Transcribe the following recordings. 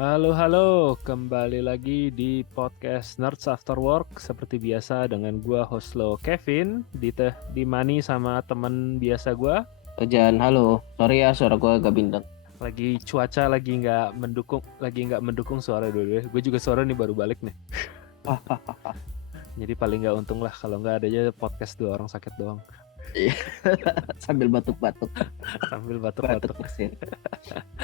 Halo, halo, kembali lagi di podcast Nerds After Work seperti biasa dengan gua host lo Kevin ditemani sama teman biasa gua. Jan, halo. Sorry ya, suara gue agak bindeng. Lagi cuaca lagi nggak mendukung suara dulu. Gue juga suara nih baru balik nih. Jadi paling nggak untung lah kalau nggak ada aja podcast dua orang sakit doang Iya. Sambil batuk-batuk. sambil Batuk batuk-batuk. mesin.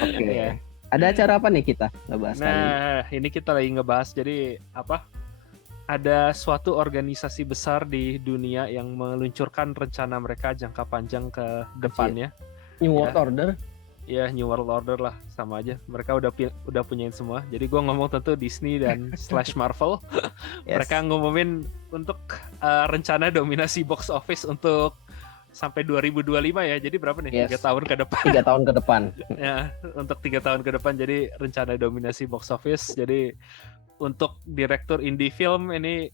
Oke. Ya. Ada acara apa nih kita ngebahas kali ini? Nah, ini kita lagi ngebahas jadi apa? Ada suatu organisasi besar di dunia yang meluncurkan rencana mereka jangka panjang ke depannya. New Ya. World Order. Ya, New World Order lah, sama aja. Mereka udah punyain semua. Jadi gue ngomong tentu Disney dan slash Marvel. Yes. Mereka ngumumin untuk rencana dominasi box office untuk sampai 2025 ya. Jadi berapa nih? Yes. 3 tahun ke depan. 3 tahun ke depan. Ya, untuk 3 tahun ke depan. Jadi rencana dominasi box office. Jadi untuk direktur indie film ini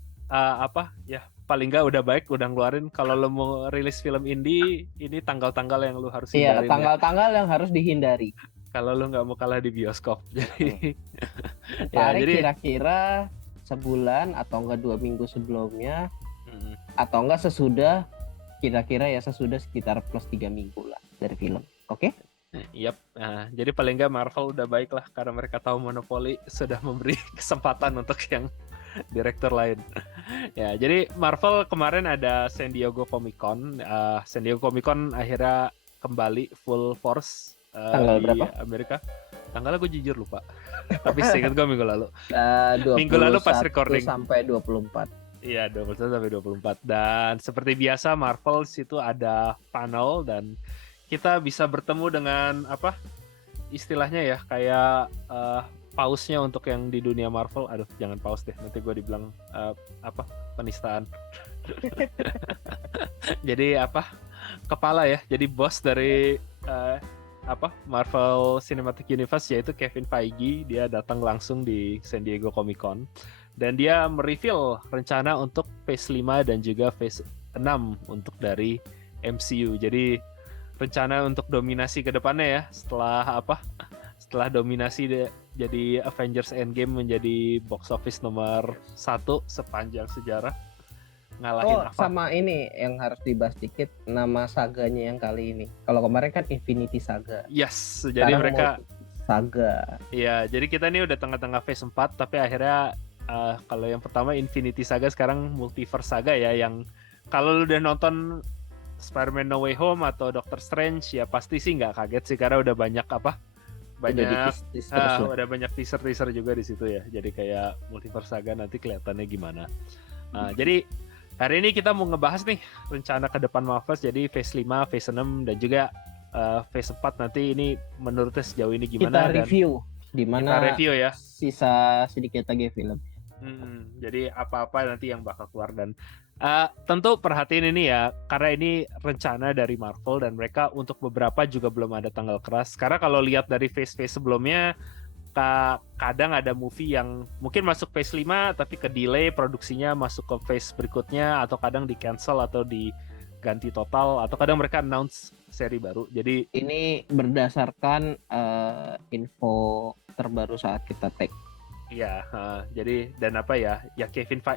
ya paling nggak udah baik udah ngeluarin kalau lo mau rilis film indie ini tanggal-tanggal yang lo harus Iya, hindarin tanggal-tanggal yang harus dihindari. kalau lo nggak mau kalah di bioskop. Jadi Tarik jadi kira-kira sebulan atau enggak 2 minggu sebelumnya, atau enggak sesudah, kira-kira ya sesudah sekitar plus 3 minggu lah dari film. Oke? Yap, jadi paling nggak Marvel udah baik lah karena mereka tahu monopoli sudah memberi kesempatan untuk yang direktur lain. Ya, jadi Marvel kemarin ada San Diego Comic Con. San Diego Comic Con akhirnya kembali full force Tanggal di berapa? Amerika. Tanggalnya gue jujur lupa. Tapi seingat gue minggu lalu. 21 Minggu lalu pas recording. sampai 24. Iya, 21 sampai 24. Dan seperti biasa Marvel situ ada panel dan kita bisa bertemu dengan istilahnya ya kayak pausnya untuk yang di dunia Marvel. Aduh, jangan paus deh, nanti gue dibilang penistaan. Jadi kepala ya, jadi bos dari Marvel Cinematic Universe yaitu Kevin Feige. Dia datang langsung di San Diego Comic Con dan dia mereveal rencana untuk Phase 5 dan juga Phase 6 untuk dari MCU. Jadi rencana untuk dominasi ke depannya ya setelah dominasi jadi Avengers Endgame menjadi box office nomor 1 sepanjang sejarah ngalahin sama ini yang harus dibahas dikit, nama saganya yang kali ini. Kalau kemarin kan Infinity Saga. Yes, Sekarang jadi mereka Saga. Iya, jadi kita ini udah tengah-tengah phase 4 tapi akhirnya kalau yang pertama Infinity Saga, sekarang Multiverse Saga ya, yang kalau lu udah nonton Spider-Man No Way Home atau Doctor Strange ya pasti sih nggak kaget sih karena udah banyak udah banyak teaser juga di situ ya. Jadi kayak Multiverse Saga nanti kelihatannya gimana. Jadi hari ini kita mau ngebahas nih rencana ke depan Marvel, jadi phase 5, phase 6 dan juga phase 4 nanti ini menurutnya sejauh ini gimana. Kita review di mana ya. Sisa sedikit lagi film. Jadi apa-apa nanti yang bakal keluar dan tentu perhatiin ini ya karena ini rencana dari Marvel dan mereka untuk beberapa juga belum ada tanggal keras. Karena kalau lihat dari phase-phase sebelumnya kadang ada movie yang mungkin masuk phase 5 tapi ke delay produksinya masuk ke phase berikutnya atau kadang di cancel atau diganti total atau kadang mereka announce seri baru. Jadi ini berdasarkan info terbaru saat kita take. Iya, jadi dan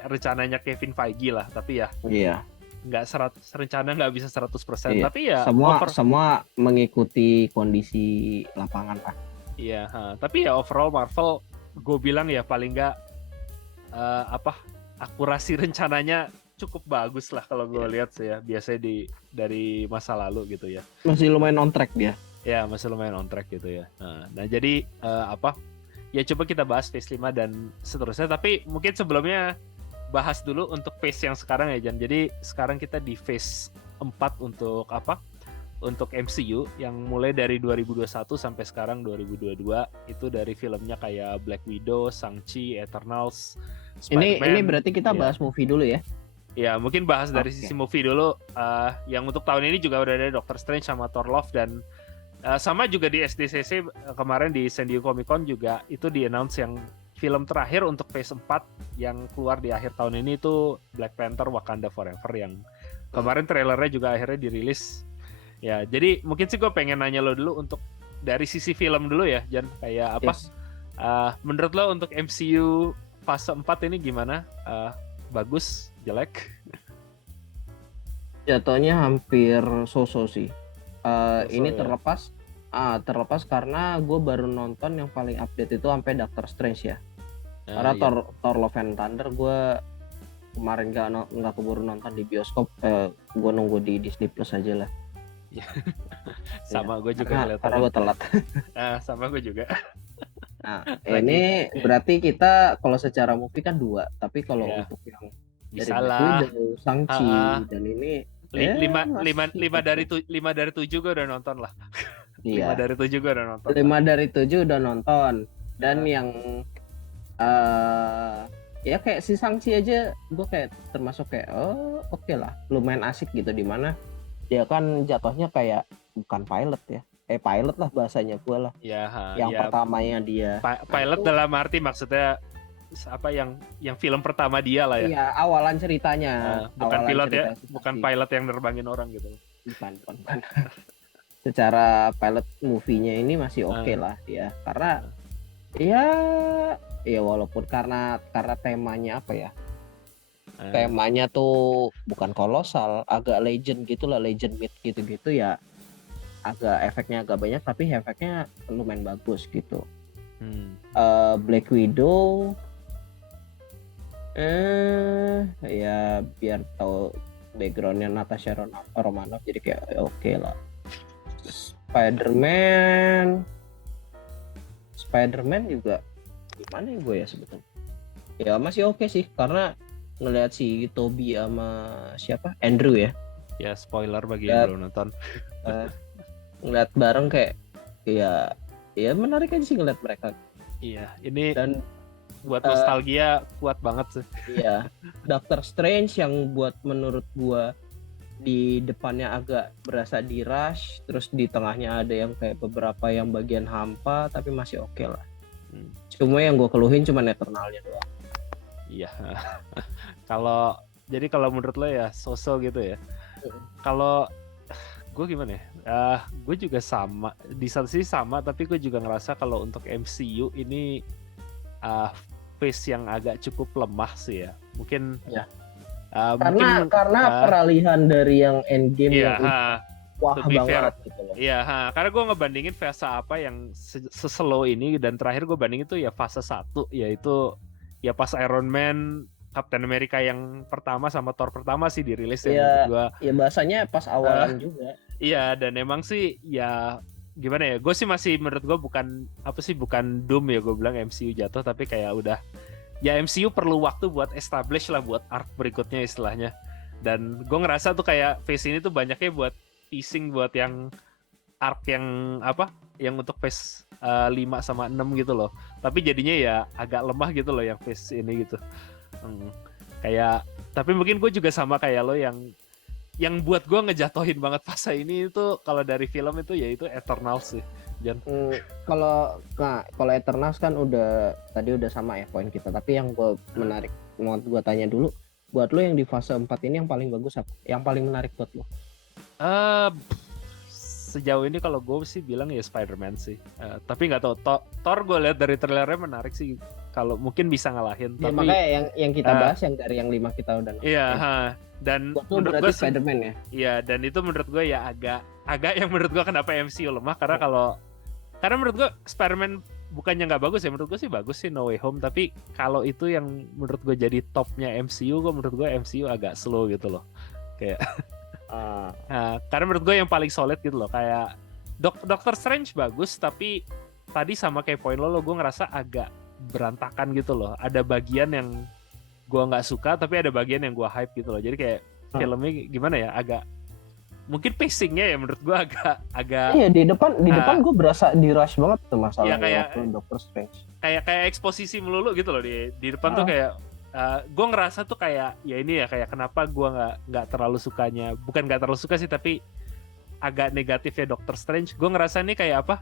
rencananya Kevin Feige lah, tapi ya rencana nggak bisa 100%, tapi ya semua mengikuti kondisi lapangan lah. Iya, tapi ya overall Marvel gue bilang ya paling nggak akurasi rencananya cukup bagus lah kalau gue lihat sih ya, biasanya dari masa lalu gitu ya. Masih lumayan on track dia. Ya, masih lumayan on track gitu ya. Nah jadi ya coba kita bahas phase 5 dan seterusnya, tapi mungkin sebelumnya bahas dulu untuk phase yang sekarang ya Jan. Jadi sekarang kita di phase 4 untuk untuk MCU yang mulai dari 2021 sampai sekarang 2022 itu dari filmnya kayak Black Widow, Shang-Chi, Eternals, Spider-Man. Ini berarti kita bahas movie dulu ya. Ya, mungkin bahas dari sisi movie dulu. Yang untuk tahun ini juga udah ada Doctor Strange sama Thor Love dan sama juga di SDCC kemarin di San Diego Comic Con juga itu di-announce yang film terakhir untuk phase 4 yang keluar di akhir tahun ini itu Black Panther Wakanda Forever yang kemarin trailernya juga akhirnya dirilis. Ya, jadi mungkin sih gue pengen nanya lo dulu untuk dari sisi film dulu ya, Jan, kayak Menurut lo untuk MCU fase 4 ini gimana? Bagus, jelek? Jatuhnya hampir so-so sih. Ini Ya? terlepas karena gue baru nonton yang paling update itu sampai Doctor Strange ya. Karena Iya. Thor Love and Thunder gue kemarin nggak keburu nonton di bioskop, gue nunggu di Disney Plus aja lah. Sama gue juga karena gue telat. Sama gue juga. Nah, ini berarti kita kalau secara movie kan 2, tapi kalau untuk yang dari Black Widow, Shang-Chi dan ini 5 dari 7 gue udah nonton lah. Iya. 5 dari 7 gue udah nonton. 5 dari 7 udah nonton. Dan yang ya kayak si Shang-Chi aja gue kayak termasuk kayak oke lah, lumayan asik gitu, dimana dia kan jatuhnya kayak bukan pilot ya. Pilot lah bahasanya gue lah. Yang pertamanya dia. Pilot dalam arti maksudnya apa yang film pertama dia lah ya. Iya, awalan ceritanya. Bukan pilot ya, bukan pilot yang nerbangin orang gitu. Bukan. Secara pilot movie-nya ini masih oke lah ya. Karena ya walaupun karena temanya apa ya? Temanya tuh bukan kolosal, agak legend gitulah, legend myth gitu-gitu ya. Efeknya agak banyak, tapi efeknya lumayan bagus gitu. Black Widow ya biar tahu backgroundnya Natasha Romanoff, jadi kayak oke lah. Spider-Man juga gimana ya gue ya sebetulnya ya masih oke sih, karena ngelihat si Tobey sama siapa Andrew ya spoiler bagi yang belum nonton. Ngeliat bareng kayak ya menarik aja sih ngeliat mereka. Iya, ini dan buat nostalgia kuat banget sih. Iya. Doctor Strange yang buat menurut gua di depannya agak berasa di rush, terus di tengahnya ada yang kayak beberapa yang bagian hampa, tapi masih oke lah. Cuma yang gua keluhin cuma Eternalnya doang. Iya. Jadi kalau menurut lo ya sosok gitu ya. Kalau gue gimana ya? Gue juga sama, di satu sisi sama, tapi gue juga ngerasa kalau untuk MCU ini phase yang agak cukup lemah sih ya. Mungkin ya. Karena peralihan dari yang Endgame yang wah banget gitu loh. Iya, karena gue ngebandingin fase apa yang seslow ini, dan terakhir gue bandingin itu ya fase 1, yaitu ya pas Iron Man, Captain America yang pertama sama Thor pertama sih dirilis ya menurut gue. Iya, bahasanya pas awalan juga. Iya, dan emang sih ya gimana ya, gue sih masih menurut gue bukan doom ya gue bilang MCU jatuh, tapi kayak udah ya MCU perlu waktu buat establish lah buat arc berikutnya istilahnya. Dan gue ngerasa tuh kayak phase ini tuh banyaknya buat teasing buat yang arc yang untuk phase 5 sama 6 gitu loh. Tapi jadinya ya agak lemah gitu loh yang phase ini gitu. Kayak tapi mungkin gue juga sama kayak lo yang buat gue ngejatohin banget fase ini itu kalau dari film itu yaitu Eternals sih, Jan. Kalau Eternals kan udah sama ya poin kita, tapi yang gue menarik mau gue tanya dulu, buat lo yang di fase 4 ini yang paling bagus apa? Yang paling menarik buat lo? Sejauh ini kalau gue sih bilang ya Spider-Man sih. Tapi nggak tahu, Thor gue lihat dari trailernya menarik sih. Kalau mungkin bisa ngalahin. Ya, tapi makanya yang kita bahas yang dari yang 5 kita udah nonton. Iya, dan menurut gue Spider-Man ya. Iya, dan itu menurut gue ya agak yang menurut gue kenapa MCU lemah, karena menurut gue Spider-Man bukannya nggak bagus ya, menurut gue sih bagus sih No Way Home, tapi kalau itu yang menurut gue jadi topnya MCU, menurut gue MCU agak slow gitu loh. Kayak karena menurut gue yang paling solid gitu loh, kayak Doctor Strange bagus, tapi tadi sama kayak poin lo gue ngerasa agak berantakan gitu loh. Ada bagian yang gue nggak suka, tapi ada bagian yang gue hype gitu loh. Jadi kayak filmnya gimana ya, agak mungkin pacingnya ya menurut gue agak iya, di depan gue berasa di rush banget tuh masalahnya. Ya, Doctor Strange kayak eksposisi melulu gitu loh di depan tuh kayak gue ngerasa tuh kayak ya ini ya, kayak kenapa gue nggak terlalu sukanya, bukan nggak terlalu suka sih, tapi agak negatifnya Doctor Strange. Gue ngerasa ini kayak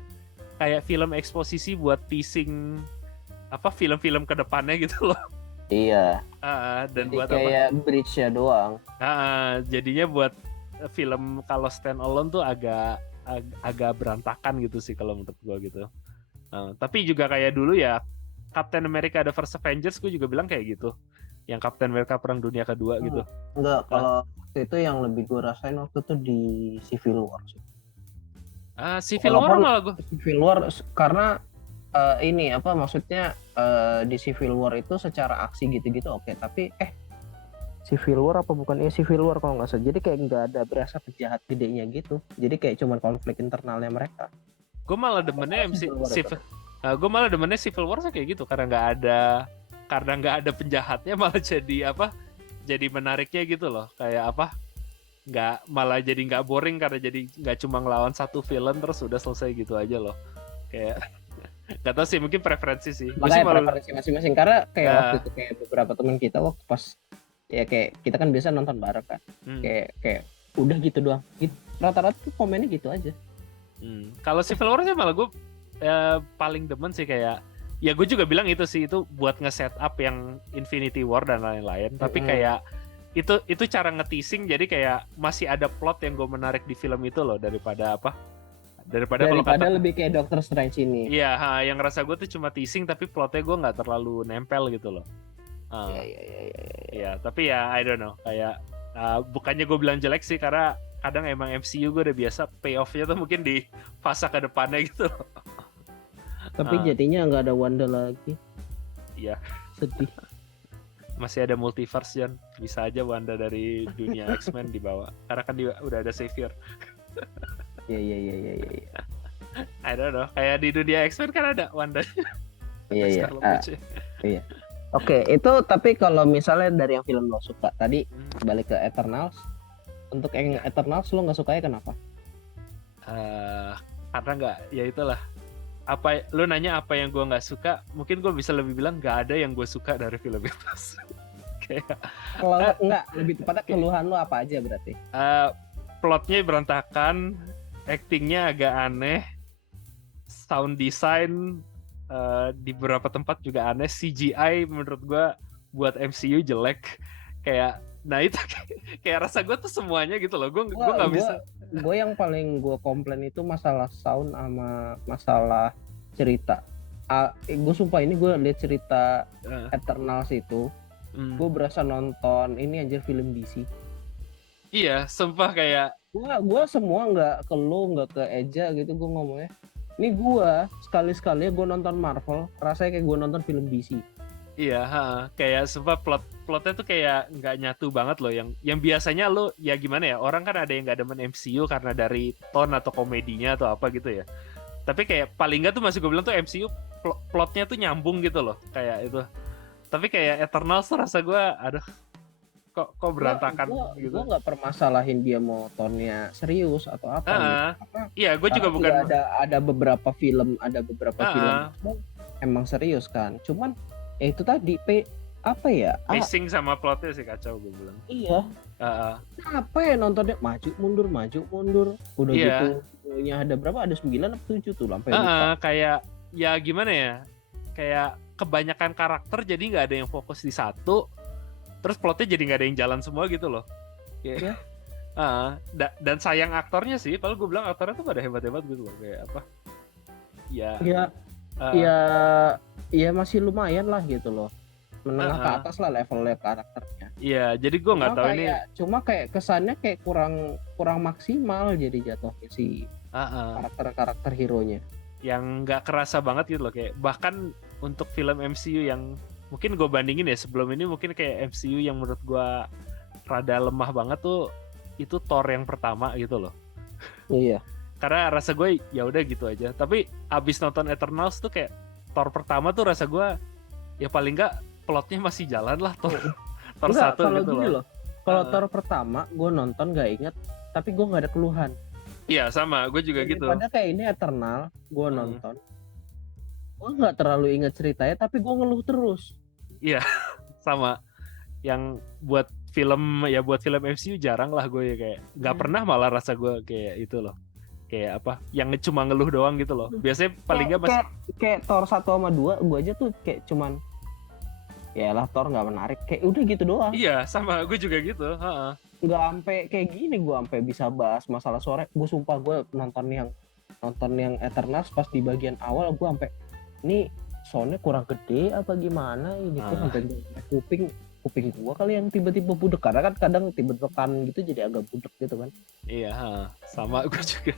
kayak film eksposisi buat teasing film-film kedepannya gitu loh. Iya. Dan jadi buat kayak bridge-nya doang. Jadinya buat film kalau stand alone tuh agak berantakan gitu sih kalau menurut gue gitu. Tapi juga kayak dulu ya Captain America The First Avengers gue juga bilang kayak gitu. Yang Captain America Perang Dunia Kedua gitu. Enggak, kalau waktu itu yang lebih gue rasain waktu itu di Civil War sih. Civil War malah gue. Civil War karena ini apa maksudnya di Civil War itu secara aksi gitu-gitu oke, tapi Civil War apa bukan Civil War kalau nggak salah. Jadi kayak nggak ada berasa penjahat gedenya gitu. Jadi kayak cuman konflik internalnya mereka. Gue malah demennya gue malah demennya Civil War kayak gitu karena nggak ada penjahatnya malah jadi apa? Jadi menariknya gitu loh. Kayak apa? Malah jadi nggak boring karena jadi nggak cuma ngelawan satu villain terus udah selesai gitu aja loh. Kayak nggak tahu sih, mungkin preferensi sih. Makanya preferensi masing-masing karena kayak waktu itu kayak beberapa teman kita waktu pas ya kayak kita kan biasa nonton bareng kan. Kayak udah gitu doang. Rata-rata tuh komennya gitu aja. Kalau Civil War sih malah gue paling demen sih kayak ya gue juga bilang itu sih itu buat nge-setup yang Infinity War dan lain-lain. Tapi kayak itu cara nge-teasing jadi kayak masih ada plot yang gue menarik di film itu loh daripada kalau lebih kayak Doctor Strange ini. Iya, yang ngerasa gue tuh cuma teasing tapi plotnya gue nggak terlalu nempel gitu loh. Iya, tapi ya I don't know kayak bukannya gue bilang jelek sih karena kadang emang MCU gue udah biasa payoff-nya tuh mungkin di fase ke depannya gitu loh. Tapi jadinya nggak ada Wanda lagi. Iya. Sedih. Masih ada multiverse Jan, bisa aja Wanda dari dunia X-Men dibawa karena kan udah ada Savior. Iya. I don't know, kayak di dunia X-Men kan ada Wanda. Iya. Oke, itu tapi kalau misalnya dari yang film lo suka tadi balik ke Eternals, untuk yang Eternals lo nggak sukanya kenapa? Karena nggak, ya itulah. Lo nanya apa yang gue nggak suka, mungkin gue bisa lebih bilang nggak ada yang gue suka dari film itu. Kayak kalau nggak lebih tepatnya keluhan lo apa aja berarti? Plotnya berantakan, actingnya agak aneh, sound design di beberapa tempat juga aneh, CGI menurut gue buat MCU jelek. Kayak nah itu kayak rasa gue tuh semuanya gitu loh, gue nggak bisa. Gue yang paling gue komplain itu masalah sound sama masalah cerita. Gue sumpah ini gue lihat cerita Eternals itu, gue berasa nonton ini anjir film DC. Iya, sumpah kayak gue semua nggak ke lu nggak ke Eja gitu gue ngomongnya. Ini gue sekali-sekali gue nonton Marvel, rasanya kayak gue nonton film DC. Iya, kayak sumpah plotnya tuh kayak nggak nyatu banget loh. Yang biasanya lo ya gimana ya, orang kan ada yang nggak demen MCU karena dari tone atau komedinya atau apa gitu ya. Tapi kayak paling nggak tuh masih gue bilang tuh MCU plotnya tuh nyambung gitu loh, kayak itu. Tapi kayak Eternals tuh rasa gue, aduh, kok berantakan gitu. Gue nggak permasalahin dia mau tone-nya serius atau apa. Iya, gue juga bukan. Ada beberapa film film emang serius kan. Cuman itu tadi pacing sama plotnya sih kacau gue bilang. Iya. Apa ya nontonnya maju mundur udah gitu ya ada berapa, ada 9 atau 7 tuh sampai lupa. Kayak ya gimana ya, kayak kebanyakan karakter jadi nggak ada yang fokus di satu, terus plotnya jadi nggak ada yang jalan semua gitu loh. Iya. Dan sayang aktornya sih, kalau gue bilang aktornya tuh pada hebat-hebat gitu loh, kayak apa ya masih lumayan lah gitu loh, menengah ke atas lah levelnya karakternya. Iya, jadi gue nggak tahu ini. Cuma kayak kesannya kayak kurang maksimal jadi jatuhnya si karakter hero-nya. Yang nggak kerasa banget gitu loh, kayak bahkan untuk film MCU yang mungkin gue bandingin ya sebelum ini, mungkin kayak MCU yang menurut gue rada lemah banget tuh itu Thor yang pertama gitu loh. Iya. Karena rasa gue ya udah gitu aja. Tapi abis nonton Eternals tuh kayak Thor pertama tuh rasa gue ya paling nggak plotnya masih jalan lah Thor 1 gitu loh. Kalau Thor pertama gue nonton nggak inget, tapi gue nggak ada keluhan. Iya sama, gue juga gitu. Pada kayak ini Eternal gue nonton, gue nggak terlalu inget ceritanya, tapi gue ngeluh terus. Iya sama. Yang buat film MCU jarang lah gue ya, kayak nggak pernah malah rasa gue kayak itu loh. Kayak apa yang cuma ngeluh doang gitu loh. Biasanya paling nggak masih kayak Thor 1 sama 2 gue aja tuh kayak cuman ya lah Thor nggak menarik, kayak udah gitu doang. Iya sama, gue juga gitu. Nggak sampai kayak gini gue sampai bisa bahas masalah sore. Gue sumpah gue nonton yang Eternals pas di bagian awal gue sampai ini soundnya kurang gede apa gimana ini tuh sampai kuping gua kali yang tiba-tiba budek, karena kan kadang tiba tekan gitu jadi agak budek gitu kan. Iya, sama gue juga.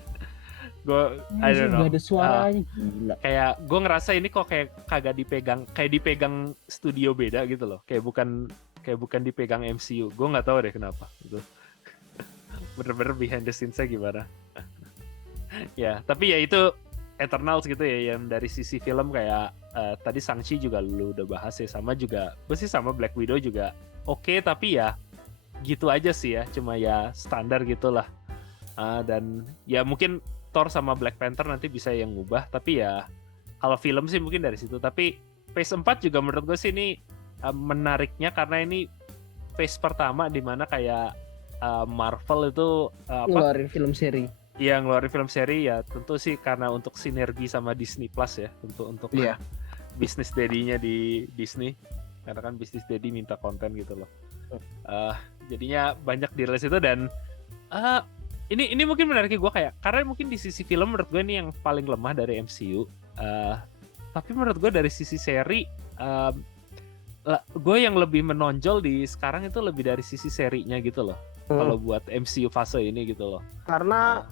Gue I don't know. Gak ada suaranya, gila. Kayak gue ngerasa ini kok kayak kagak dipegang studio beda gitu loh. Kayak bukan dipegang MCU. Gue nggak tahu deh kenapa gitu. Bener-bener behind the scenes-nya gimana. Ya, tapi ya itu Eternals gitu ya, yang dari sisi film kayak tadi Shang-Chi juga lu udah bahas ya, sama juga gue sih sama Black Widow juga oke, tapi ya gitu aja sih ya, cuma ya standar gitulah. Dan ya mungkin Thor sama Black Panther nanti bisa yang ngubah, tapi ya kalau film sih mungkin dari situ. Tapi Phase 4 juga menurut gue sih ini menariknya karena ini phase pertama di mana kayak Marvel itu ngeluarin film seri. Iya, ngeluarin film seri ya tentu sih karena untuk sinergi sama Disney Plus ya, untuk bisnis daddy-nya di Disney, karena kan bisnis daddy minta konten gitu loh. Jadinya banyak dirilis itu, dan ini mungkin menarik gue kayak, karena mungkin di sisi film menurut gue ini yang paling lemah dari MCU, tapi menurut gue dari sisi seri gue yang lebih menonjol di sekarang itu lebih dari sisi serinya gitu loh. Kalau buat MCU fase ini gitu loh. Karena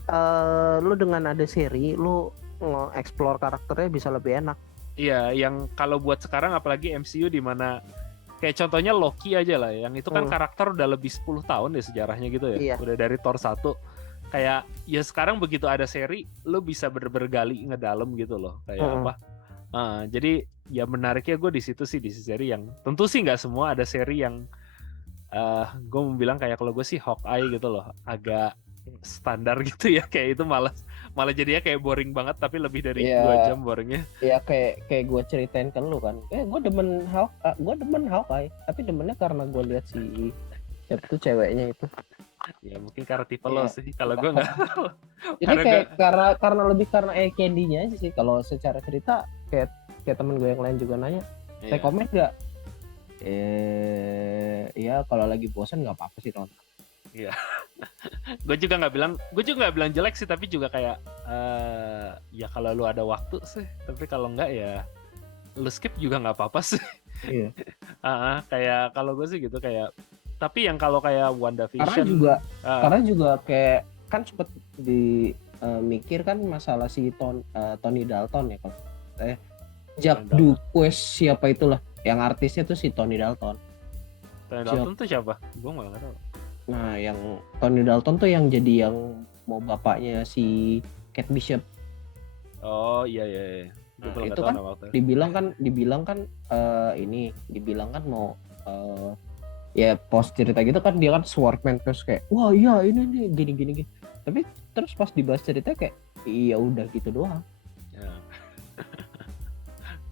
lu dengan ada seri, lu nge-explore karakternya bisa lebih enak. Iya, yang kalau buat sekarang apalagi MCU di mana kayak contohnya Loki aja lah, yang itu kan karakter udah lebih 10 tahun deh sejarahnya gitu ya. Iya. Udah dari Thor 1. Kayak ya sekarang begitu ada seri, lu bisa bergali ngedalem gitu loh. Kayak apa? Jadi ya menariknya gue di situ sih, di seri yang tentu sih nggak semua ada seri yang gue mau bilang kayak kalau gue sih Hawkeye gitu loh, agak standar gitu ya, kayak itu malah jadinya kayak boring banget, tapi lebih dari 2 jam boringnya. Iya, kayak gue ceritain ke lu kan, gue demen Hawkeye, tapi demennya karena gue lihat si siapa tuh ceweknya itu. Ya mungkin karena tipe lo sih, kalau gue nggak. Jadi karena lebih karena candy-nya aja sih. Kalau secara cerita kayak temen gue yang lain juga nanya, saya komen nggak? Ya kalau lagi bosan nggak apa-apa sih nonton. Iya. gue juga nggak bilang jelek sih, tapi juga kayak ya kalau lu ada waktu sih, tapi kalau nggak ya lu skip juga nggak apa-apa sih. Iya. Kayak kalau gue sih gitu, kayak tapi yang kalau kayak WandaVision karena juga kayak kan sempet di mikir kan masalah si Tony Dalton ya, kalau Jack Duquesne siapa itulah yang artisnya tuh si Tony Dalton. Tony Dalton tuh siapa? Gue nggak tahu. Nah, yang Tony Dalton tuh yang jadi yang mau bapaknya si Kate Bishop. Oh iya. Nah, itu kan dibilang kan mau ya post cerita gitu kan, dia kan swordman, terus kayak wah iya ini nih gini. Tapi terus pas dibahas cerita kayak iya udah gitu doang. Ya.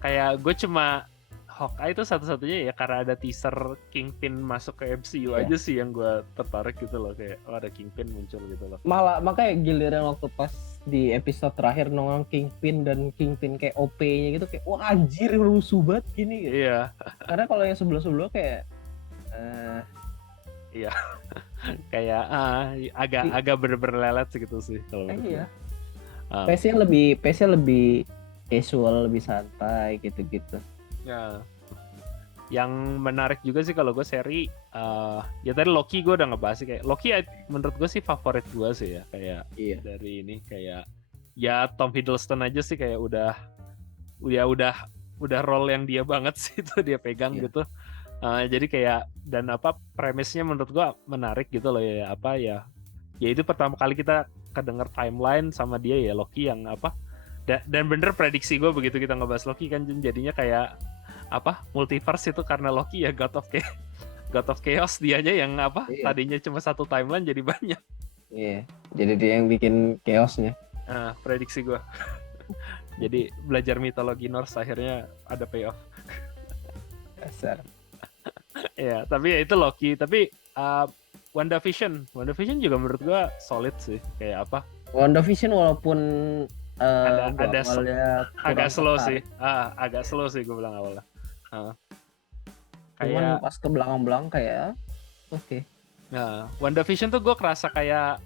Kayak gue cuma Hawkeye itu satu-satunya ya karena ada teaser Kingpin masuk ke MCU aja sih yang gue tertarik gitu loh, kayak ada Kingpin muncul gitu loh. Malah makanya giliran waktu pas di episode terakhir nongol Kingpin kayak OP-nya gitu, kayak wah anjir rusuh banget gini gitu. Iya. Karena kalau yang sebelum kayak iya. Kayak agak bener-bener lelet gitu sih kalau iya. Pace-nya lebih casual, lebih santai gitu-gitu. Ya. Yang menarik juga sih kalau gue seri ya tadi Loki gue udah ngebahas sih, kayak Loki menurut gue sih favorit gue sih ya, kayak dari ini kayak ya Tom Hiddleston aja sih kayak udah role yang dia banget sih itu dia pegang gitu. Jadi kayak dan premisnya menurut gue menarik gitu loh ya, ya itu pertama kali kita kedenger timeline sama dia ya Loki yang dan bener prediksi gue begitu kita ngebahas Loki kan jadinya kayak multiverse itu karena Loki ya God of Chaos dianya yang tadinya cuma satu timeline jadi banyak. Iya, jadi dia yang bikin chaosnya. Prediksi gue. Jadi belajar mitologi Norse akhirnya ada payoff. Dasar. Ya, tapi ya itu Loki. Tapi WandaVision juga menurut gue solid sih. Kayak WandaVision walaupun agak slow sih. Agak slow sih gue bilang awalnya. Cuman pas ke belakang kayak oke. Nah, WandaVision tuh gue kerasa kayak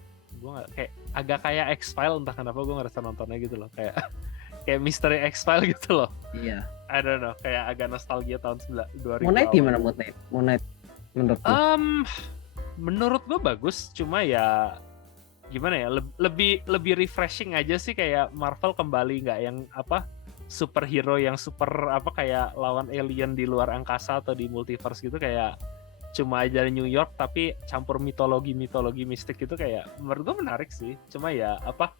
agak kayak X-File, entah kenapa gue ngerasa nontonnya gitu loh, kayak kayak Mystery X-Files gitu loh. Iya. I don't know, kayak agak nostalgia tahun 2000. Moon Knight gimana Moon Knight menurut lu? Menurut gue bagus, cuma ya gimana ya, lebih refreshing aja sih, kayak Marvel kembali nggak yang apa superhero yang super apa kayak lawan alien di luar angkasa atau di multiverse gitu, kayak cuma aja New York tapi campur mitologi mistik gitu, kayak menurut gue menarik sih. Cuma ya apa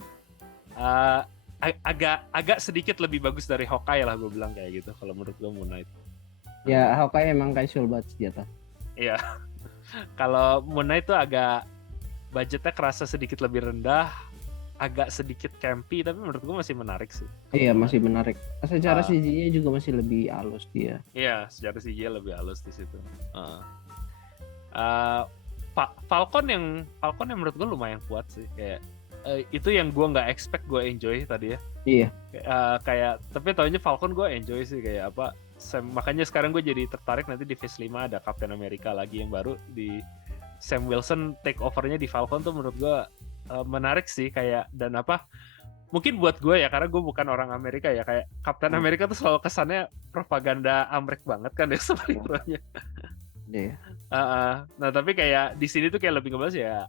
agak sedikit lebih bagus dari Hawkeye lah, gue bilang kayak gitu kalau menurut gue Moon Knight. Ya Hawkeye emang casual banget senjata. Iya. Kalau Moon Knight tuh agak budgetnya kerasa sedikit lebih rendah, agak sedikit campy, tapi menurut gue masih menarik sih. Iya masih menarik. Secara CG-nya juga masih lebih halus dia. Iya, secara CG lebih halus di situ. Falcon yang menurut gue lumayan kuat sih, kayak itu yang gue nggak expect gue enjoy tadi ya. Iya. Kayak tapi taunya Falcon gue enjoy sih, kayak apa. Makanya sekarang gue jadi tertarik nanti di Phase 5 ada Captain America lagi yang baru, di Sam Wilson take overnya di Falcon tuh menurut gue menarik sih, kayak. Dan apa, mungkin buat gue ya karena gue bukan orang Amerika ya, kayak Captain America tuh selalu kesannya propaganda Amerik banget kan ya superhero-nya. Iya. Nah tapi kayak di sini tuh kayak lebih ngebahas ya,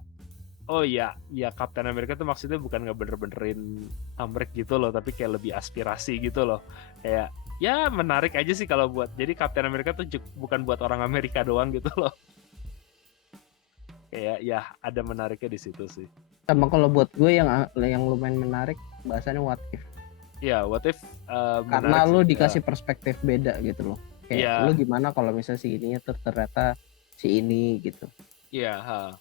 oh iya, ya Captain America tuh maksudnya bukan ngebener-benerin Amerik gitu loh, tapi kayak lebih aspirasi gitu loh. Kayak ya menarik aja sih kalau buat, jadi Captain America tuh bukan buat orang Amerika doang gitu loh. Kayak ya ada menariknya di situ sih. Sama kalau buat gue yang lumayan menarik bahasanya What If. Ya, What If karena lu dikasih perspektif beda gitu loh. Kayak lu gimana kalau misalnya si ininya tuh ternyata si ini gitu. Iya,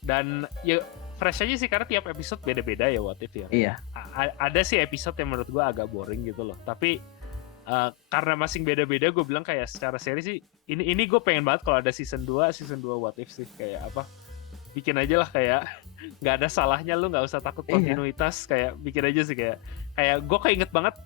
dan ya fresh aja sih karena tiap episode beda-beda ya What If ya. Iya. Ada sih episode yang menurut gue agak boring gitu loh. Tapi karena masing beda-beda, gue bilang kayak secara seri sih ini gue pengen banget kalau ada season 2 What If sih, kayak apa, bikin aja lah, kayak nggak ada salahnya, lu nggak usah takut kontinuitas, kayak bikin aja sih, kayak gue keinget banget.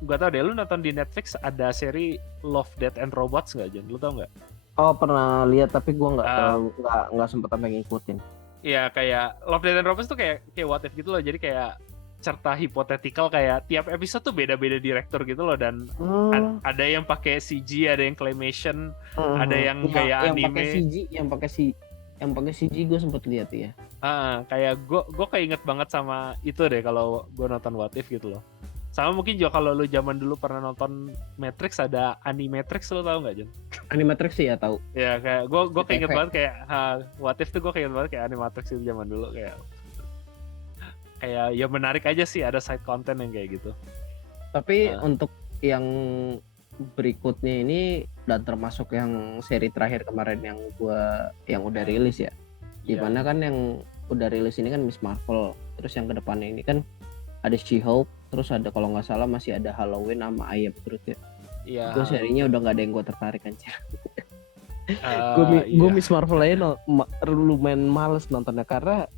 Gue tau deh, lu nonton di Netflix ada seri Love, Death and Robots nggak, Jen? Lu tau nggak? Oh pernah lihat tapi gue nggak sempet sampai ngikutin. Iya, kayak Love, Death and Robots tuh kayak What If gitu loh, jadi kayak cerita hipotetikal, kayak tiap episode tuh beda-beda direktur gitu loh, dan ada yang pakai CG, ada yang claymation, ada yang gaya anime. Yang pakai CG gue sempet lihat ya. Kayak gue keinget banget sama itu deh kalau gue nonton What If gitu loh. Sama mungkin juga kalau lu zaman dulu pernah nonton Matrix, ada Animatrix, lu tau nggak, Jon? Animatrix sih ya tahu. Ya kayak gue keinget banget kayak What If tuh gue keinget banget kayak Animatrix itu zaman dulu, kayak ya menarik aja sih, ada side content yang kayak gitu. Tapi untuk yang berikutnya ini, dan termasuk yang seri terakhir kemarin yang udah rilis ya, dimana kan yang udah rilis ini kan Miss Marvel, terus yang kedepannya ini kan ada She-Hulk, terus ada kalau nggak salah masih ada Halloween sama Ayam terus ya. Gue serinya udah nggak ada yang gue tertarik anjir. Gue Miss Marvel aja lumayan males nontonnya karena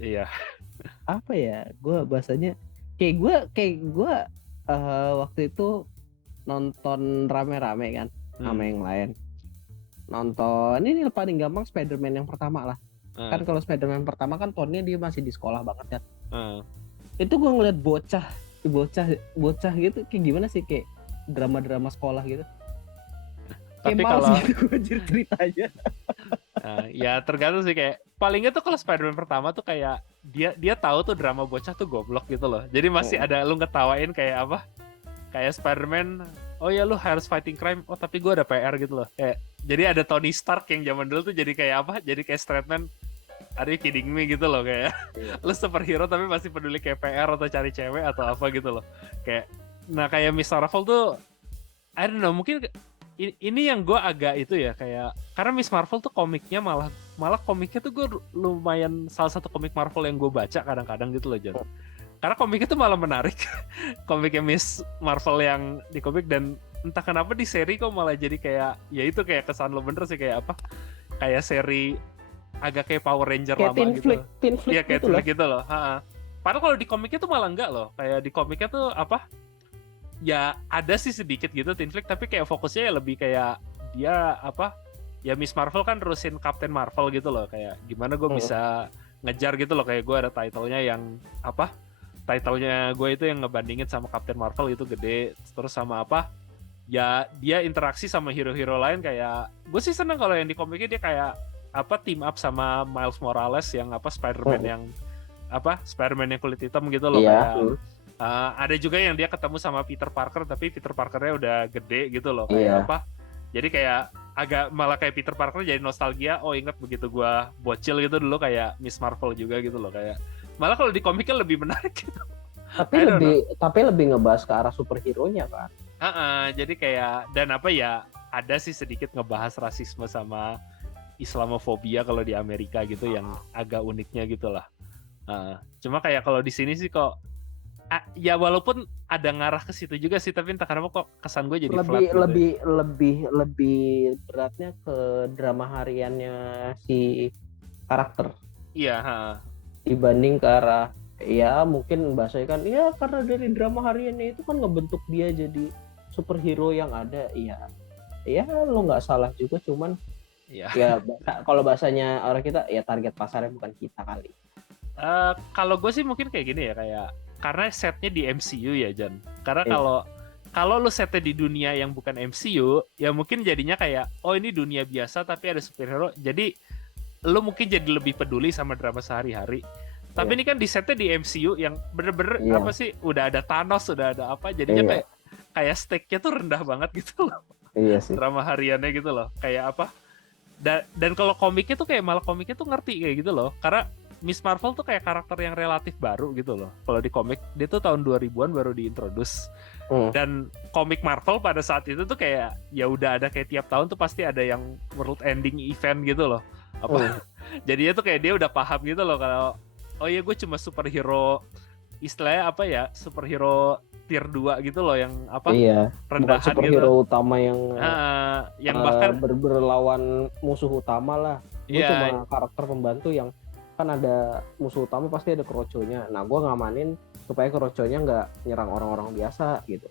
apa ya, gue bahasanya kayak gue waktu itu nonton rame-rame kan sama yang lain, nonton ini paling gampang Spider-Man yang pertama lah. Kan kalau Spider-Man pertama kan tonnya dia masih di sekolah banget kan. Itu gue ngeliat bocah gitu kayak gimana sih, kayak drama sekolah gitu. Tapi kalau gitu anjir ceritanya. Ya tergantung sih, kayak palingnya tuh kalau Spider-Man pertama tuh kayak dia tahu tuh drama bocah tuh goblok gitu loh. Jadi masih ada lu ngetawain kayak apa? Kayak Spider-Man, oh ya lu harus fighting crime, oh tapi gue ada PR gitu loh. Kayak jadi ada Tony Stark yang zaman dulu tuh jadi kayak apa? Jadi kayak straight man, are you kidding me gitu loh, kayak lu superhero tapi masih peduli kayak PR atau cari cewek atau apa gitu loh. Kayak nah kayak Miss Marvel tuh I don't know, mungkin ini yang gue agak itu ya, kayak karena Miss Marvel tuh komiknya malah komiknya tuh gue lumayan salah satu komik Marvel yang gue baca kadang-kadang gitu loh, Jon. Karena komiknya tuh malah menarik. Komiknya Miss Marvel yang di komik, dan entah kenapa di seri kok malah jadi kayak ya itu kayak kesan lo bener sih, kayak apa? Kayak seri agak kayak Power Ranger kayak lama gitu. Iya kayak Teen Flick gitu loh. Padahal kalau di komiknya tuh malah enggak loh. Kayak di komiknya tuh apa? Ya ada sih sedikit gitu Teen Flick, tapi kayak fokusnya ya lebih kayak dia apa? Ya Miss Marvel kan terusin Captain Marvel gitu loh, kayak gimana gue bisa ngejar gitu loh, kayak gue ada title-nya yang apa? title-nya gue itu yang ngebandingin sama Captain Marvel itu gede. Terus sama apa? Ya dia interaksi sama hero-hero lain kayak gue sih seneng kalau yang di komiknya dia kayak apa team up sama Miles Morales yang apa Spider-Man yang apa Spider-Man yang kulit hitam gitu loh kayak ada juga yang dia ketemu sama Peter Parker tapi Peter Parkernya udah gede gitu loh kayak apa jadi kayak agak malah kayak Peter Parker jadi nostalgia inget begitu gua bocil gitu dulu kayak Miss Marvel juga gitu loh kayak malah kalau di komiknya lebih menarik gitu. Tapi lebih ngebahas ke arah superhero-nya kan. Jadi kayak dan apa ya ada sih sedikit ngebahas rasisme sama Islamofobia kalau di Amerika gitu yang agak uniknya gitu lah. Cuma kayak kalau di sini sih kok ya walaupun ada ngarah ke situ juga sih tapi entah kenapa kok kesan gue jadi flat gitu. Lebih beratnya ke drama hariannya si karakter. Iya, dibanding ke arah ya mungkin bahasanya kan ya karena dari drama hariannya itu kan ngebentuk dia jadi superhero yang ada. Ya lo nggak salah juga cuman ya kalau bahasanya orang kita ya target pasarnya bukan kita kali. Kalau gue sih mungkin kayak gini ya kayak karena setnya di MCU ya Jan. Karena kalau lu setnya di dunia yang bukan MCU ya mungkin jadinya kayak ini dunia biasa tapi ada superhero. Jadi lu mungkin jadi lebih peduli sama drama sehari-hari. Tapi ini kan di setnya di MCU yang bener-bener apa sih udah ada Thanos, udah ada apa jadinya kayak stake-nya tuh rendah banget gitu loh. Iya sih. Drama hariannya gitu loh. Kayak apa? Dan kalau komiknya tuh kayak malah komiknya tuh ngerti kayak gitu loh. Karena Miss Marvel tuh kayak karakter yang relatif baru gitu loh. Kalau di komik dia tuh tahun 2000-an baru diintroduce. Dan komik Marvel pada saat itu tuh kayak ya udah ada kayak tiap tahun tuh pasti ada yang world ending event gitu loh. Jadinya tuh kayak dia udah paham gitu loh kalau ya gue cuma superhero istilahnya apa ya superhero tier 2 gitu loh yang apa rendahan bukan superhero gitu. Utama yang bahkan berlawan musuh utama lah. Gue cuma karakter pembantu yang kan ada musuh utama pasti ada kroconya. Nah gue ngamanin supaya kroconya nggak nyerang orang-orang biasa gitu.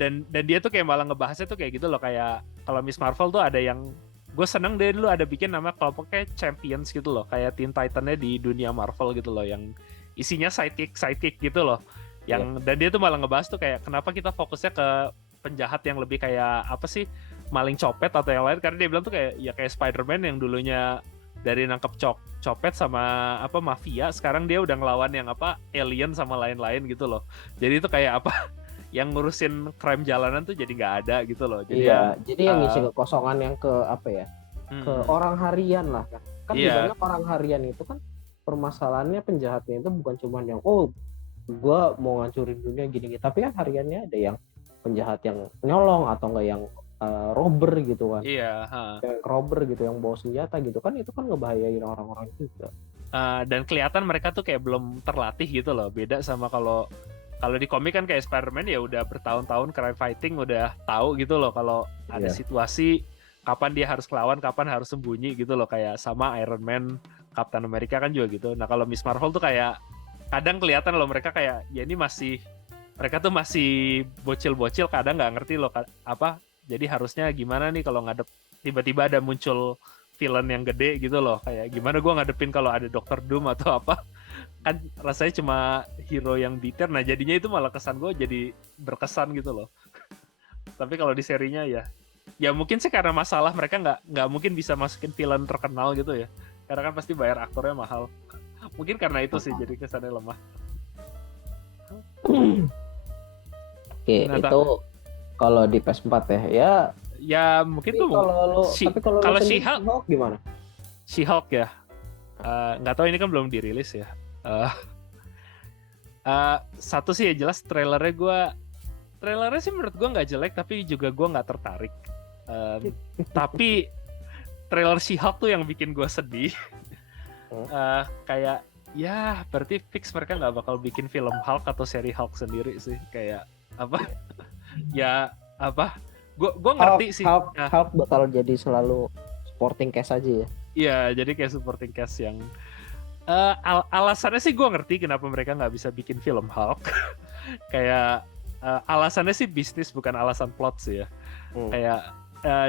Dan dia tuh kayak malah ngebahasnya tuh kayak gitu loh kayak kalau Miss Marvel tuh ada yang gue seneng deh dulu ada bikin nama kelompoknya Champions gitu loh kayak Teen Titan-nya di dunia Marvel gitu loh yang isinya sidekick gitu loh yang dan dia tuh malah ngebahas tuh kayak kenapa kita fokusnya ke penjahat yang lebih kayak apa sih maling copet atau yang lain karena dia bilang tuh kayak Spider-Man yang dulunya dari nangkep copet sama apa mafia sekarang dia udah ngelawan yang apa alien sama lain-lain gitu loh jadi itu kayak apa yang ngurusin crime jalanan tuh jadi nggak ada gitu loh jadi jadi yang ngisi kekosongan yang ke apa ya ke orang harian lah kan di banyak orang harian itu kan permasalahannya penjahatnya itu bukan cuma yang gue mau ngancurin dunia gini tapi kan hariannya ada yang penjahat yang nyolong atau enggak yang robber gitu kan robber gitu yang bawa senjata gitu kan itu kan ngebahayain orang-orang juga dan kelihatan mereka tuh kayak belum terlatih gitu loh beda sama kalau di komik kan kayak Spider-Man ya udah bertahun-tahun crime fighting udah tahu gitu loh kalau ada situasi kapan dia harus kelawan kapan harus sembunyi gitu loh kayak sama Iron Man Captain America kan juga gitu nah kalau Miss Marvel tuh kayak kadang kelihatan loh mereka kayak ya ini mereka tuh masih bocil-bocil kadang nggak ngerti loh apa jadi harusnya gimana nih kalau ngadep tiba-tiba ada muncul villain yang gede gitu loh kayak gimana gue ngadepin kalau ada Dr. Doom atau apa kan rasanya cuma hero yang bitter nah jadinya itu malah kesan gue jadi berkesan gitu loh tapi kalau di serinya ya mungkin sih karena masalah mereka nggak mungkin bisa masukin villain terkenal gitu ya karena kan pasti bayar aktornya mahal mungkin karena itu sih jadi kesannya lemah. Oke, itu kalau di PS4 ya mungkin tuh kalau She-Hulk gimana? She-Hulk ya nggak tahu ini kan belum dirilis ya satu sih ya jelas trailernya sih menurut gue nggak jelek tapi juga gue nggak tertarik tapi trailer She-Hulk tuh yang bikin gue sedih kayak ya berarti fix mereka nggak bakal bikin film Hulk atau seri Hulk sendiri sih kayak apa ya apa gue ngerti sih Hulk bakal jadi selalu supporting cast aja ya. Iya jadi kayak supporting cast yang alasannya sih gue ngerti kenapa mereka nggak bisa bikin film Hulk kayak alasannya sih bisnis bukan alasan plot sih ya kayak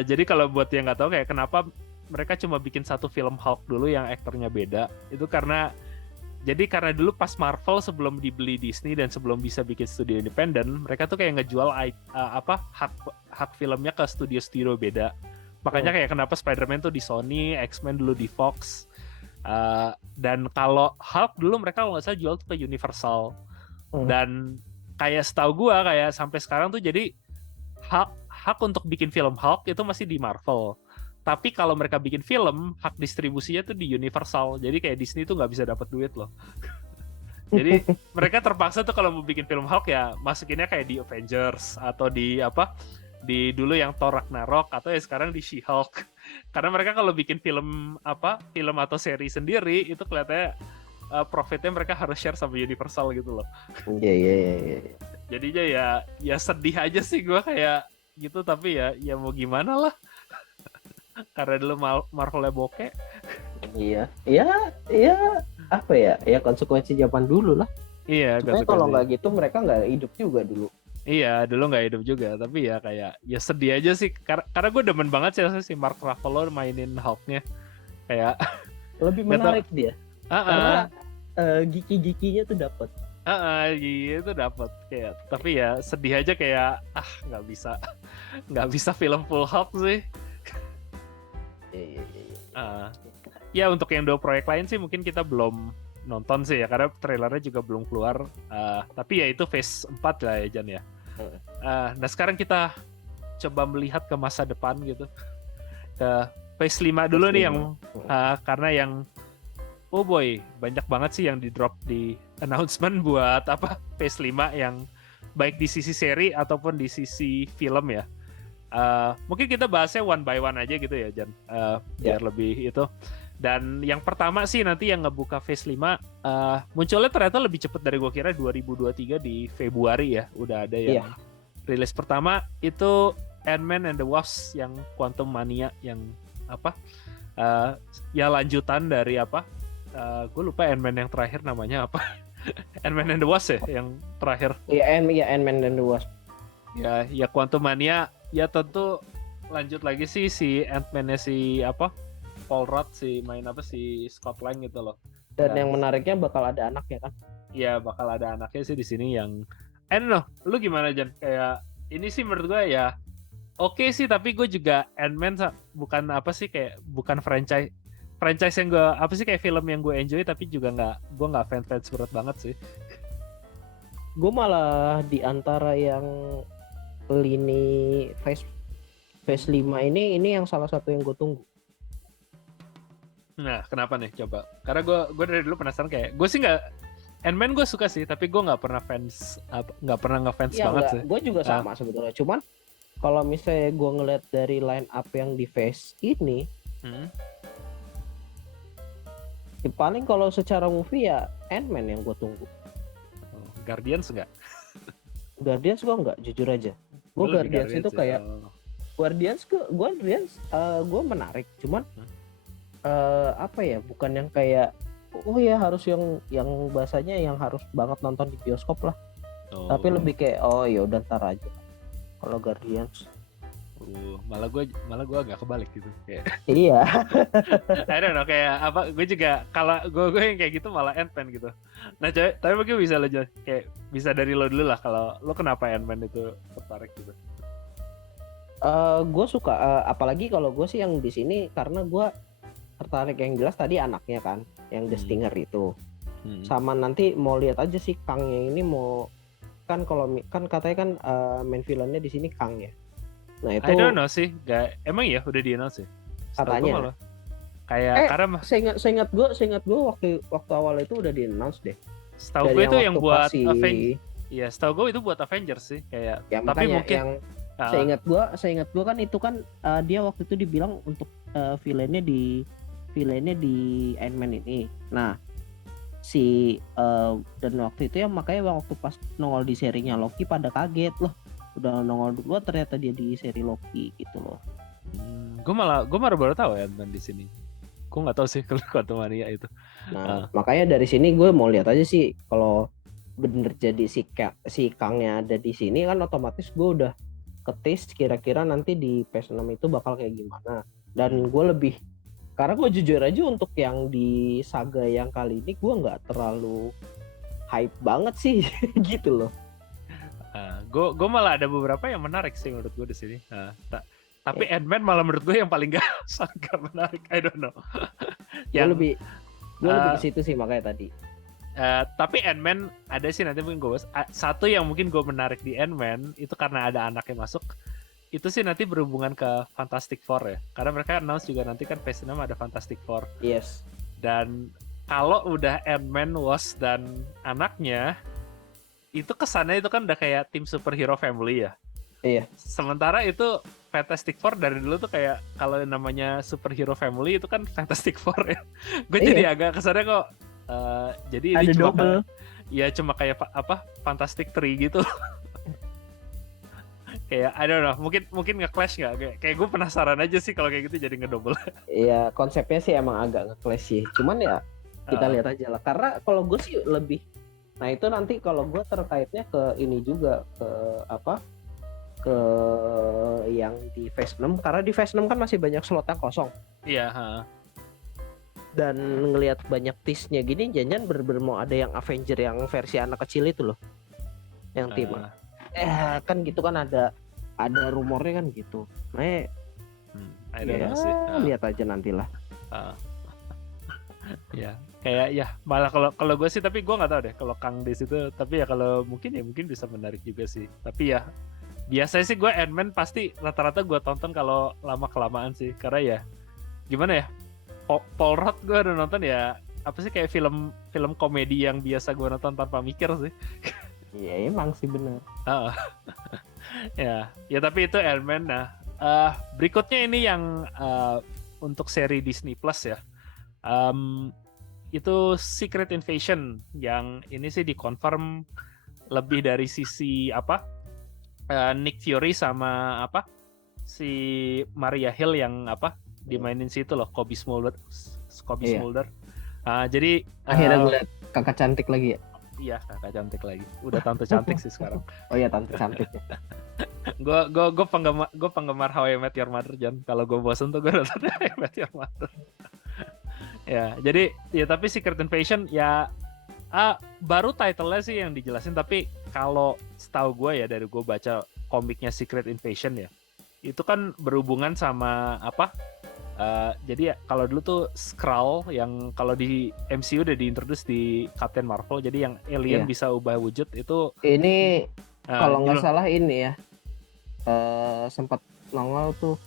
jadi kalau buat yang nggak tahu kayak kenapa mereka cuma bikin satu film Hulk dulu yang aktornya beda itu karena Jadi karena dulu pas Marvel sebelum dibeli Disney dan sebelum bisa bikin studio independen, mereka tuh kayak ngejual hak filmnya ke studio-studio beda. Makanya kayak kenapa Spider-Man tuh di Sony, X-Men dulu di Fox. Dan kalau Hulk dulu mereka kalau nggak salah jual tuh ke Universal. Dan kayak setahu gua kayak sampai sekarang tuh jadi hak untuk bikin film Hulk itu masih di Marvel. Tapi kalau mereka bikin film, hak distribusinya tuh di Universal. Jadi kayak Disney tuh nggak bisa dapat duit loh. Jadi mereka terpaksa tuh kalau mau bikin film Hulk ya masukinnya kayak di Avengers atau di di dulu yang Thor Ragnarok atau ya sekarang di She-Hulk. Karena mereka kalau bikin film atau seri sendiri itu kelihatannya profitnya mereka harus share sama Universal gitu loh. Iya. Jadinya ya sedih aja sih gue kayak gitu, tapi ya mau gimana lah. Karena dulu Marvelnya bokeh. Iya, apa ya? Ya konsekuensi zaman dulu lah. Iya. Kalau nggak gitu mereka nggak hidup juga dulu. Iya, dulu nggak hidup juga, tapi ya kayak ya sedih aja sih. Karena gue demen banget sih si Mark Ruffalo mainin Hulk-nya. Kayak lebih menarik dia. Karena giki-gikinya tuh dapet. Itu dapet kayak. Tapi ya sedih aja kayak nggak bisa film full Hulk sih. Iya. Ya untuk yang 2 proyek lain sih mungkin kita belum nonton sih ya karena trailernya juga belum keluar. Tapi ya itu phase 4 lah ya Jan ya. Nah sekarang kita coba melihat ke masa depan gitu. Ke phase 5 dulu nih yang karena yang oh boy banyak banget sih yang di drop di announcement buat phase 5 yang baik di sisi seri ataupun di sisi film ya. Mungkin kita bahasnya one by one aja gitu ya Jan, biar lebih itu. Dan yang pertama sih nanti yang ngebuka phase 5 munculnya ternyata lebih cepat dari gue kira, 2023 di Februari ya udah ada yang rilis pertama itu Ant-Man and the Wasp yang Quantum Mania yang ya lanjutan dari gue lupa Ant-Man yang terakhir namanya apa. Ant-Man and the Wasp ya yang terakhir. Iya Ant-Man and the Wasp. Ya Quantum Mania ya tentu lanjut lagi sih si Ant-Man-nya si Paul Rudd si Scott Lang gitu loh. Dan yang menariknya bakal ada anaknya kan? Iya bakal ada anaknya sih di sini yang I don't know, lu gimana Jan? Kayak ini sih menurut gue ya oke sih, tapi gue juga Ant-Man bukan kayak bukan franchise yang gue kayak film yang gue enjoy, tapi juga gue nggak fans berat banget sih. Gue malah di antara yang lini phase 5 ini yang salah satu yang gue tunggu. Nah kenapa nih coba? Karena gue dari dulu penasaran, kayak gue sih nggak Ant-Man gue suka sih, tapi gue nggak pernah ngefans banget sih. Gue juga sama sebetulnya, cuman kalau misalnya gue ngeliat dari line up yang di phase ini, paling kalau secara movie ya Ant-Man yang gue tunggu. Guardians enggak? Guardians gue enggak, jujur aja. Gue Guardians itu kayak Guardians gue menarik, cuman bukan yang kayak harus yang bahasanya yang harus banget nonton di bioskop lah. Tapi lebih kayak ya udah ntar aja kalau Guardians. Malah gue agak kebalik gitu kayak. Iya. I don't know, kayak gue juga kalau gue yang kayak gitu malah Ant-Man gitu. Nah tapi mungkin bisa lo kayak bisa dari lo dulu lah, kalau lo kenapa Ant-Man itu tertarik gitu. Gue suka apalagi kalau gue sih yang di sini karena gue tertarik yang jelas tadi anaknya kan yang The Stinger itu. Sama nanti mau lihat aja sih Kangnya ini mau kan katanya kan main villainnya di sini Kang ya. Nah itu I don't know sih, emang ya udah di-announce sih katanya. Kayak karena seingat gue waktu awal itu udah di-announce deh. Setahu gue itu yang buat Avengers. Iya, setahu gue itu buat Avengers sih kayak. Ya, tapi mungkin yang seingat gue kan itu kan dia waktu itu dibilang untuk villainnya di Ant-Man ini. Nah dan waktu itu ya makanya waktu pas nongol di serinya Loki pada kaget loh, udah nongol dulu ternyata dia di seri Loki gitu loh. Gue malah baru tahu ya Ant-Man di sini. Gue nggak tahu sih kalau Quantum Mania itu. Nah makanya dari sini gue mau lihat aja sih kalau bener jadi si Kangnya ada di sini kan otomatis gue udah ketis kira-kira nanti di PS6 itu bakal kayak gimana. Dan gue lebih Karena gue jujur aja untuk yang di saga yang kali ini gue nggak terlalu hype banget sih gitu loh. Gue malah ada beberapa yang menarik sih menurut gue di sini. Tapi Ya, Ant-Man malah menurut gue yang paling gak menarik. I don't know. gue Yang lebih ke uh, situ sih makanya tadi. tapi Ant-Man ada sih nanti mungkin gue bahas. Satu yang mungkin gue menarik di Ant-Man itu karena ada anaknya masuk. Itu sih nanti berhubungan ke Fantastic Four ya. Karena mereka announce juga nanti kan Phase 6 ada Fantastic Four. Yes. Dan kalau udah Ant-Man, Wasp dan anaknya, itu kesannya itu kan udah kayak tim superhero family ya. Iya. Sementara itu Fantastic Four dari dulu tuh kayak kalau namanya superhero family itu kan Fantastic Four ya. Gue jadi agak kesannya kok jadi ini Ada cuma double. cuma kayak apa Fantastic Three gitu. Kayak I don't know, mungkin nge-clash nggak? Kayak gue penasaran aja sih kalau kayak gitu jadi ngedouble. Iya, konsepnya sih emang agak nge-clash sih. Cuman ya kita lihat aja lah. Karena kalau gue sih lebih, nah itu nanti kalau gue terkaitnya ke ini juga, ke apa? Ke yang di Phase 6. Karena di Phase 6 kan masih banyak slot yang kosong. Iya. Dan ngelihat banyak tease-nya gini, jangan bener-bener mau ada yang Avenger yang versi anak kecil itu loh, yang tim. Kan gitu kan ada rumornya kan gitu. Nah, I don't know sih. Lihat aja nantilah. Ya, kayak ya malah kalau gue sih, tapi gue nggak tahu deh kalau Kang di situ. Tapi ya kalau mungkin bisa menarik juga sih. Tapi ya biasanya sih gue Ant-Man pasti rata-rata gue tonton kalau lama kelamaan sih, karena ya gimana ya, Paul Rudd gue udah nonton ya, apa sih, kayak film komedi yang biasa gue nonton tanpa mikir sih. Iya emang sih bener. Ya tapi itu Ant-Man. Nah, berikutnya ini yang untuk seri Disney Plus ya. Itu Secret Invasion, yang ini sih dikonfirm lebih dari sisi apa, Nick Fury sama apa si Maria Hill yang apa dimainin situ loh, Cobie Smulders. Jadi akhirnya gue liat kakak cantik lagi ya. Iya, kakak cantik lagi. Udah tante cantik sih sekarang. Oh iya, tante cantik ya. Gue penggemar How I Met Your Mother, Jan. Kalau gue bosen tuh gue nonton How I Met Your Mother. Ya, jadi ya tapi Secret Invasion ya baru title-nya sih yang dijelasin, tapi kalau setahu gue ya dari gue baca komiknya Secret Invasion ya, itu kan berhubungan sama apa? Jadi ya, kalau dulu tuh Skrull yang kalau di MCU udah diintroduce di Captain Marvel, jadi yang alien bisa ubah wujud itu. Ini kalau nggak salah ini ya, sempat nongol tuh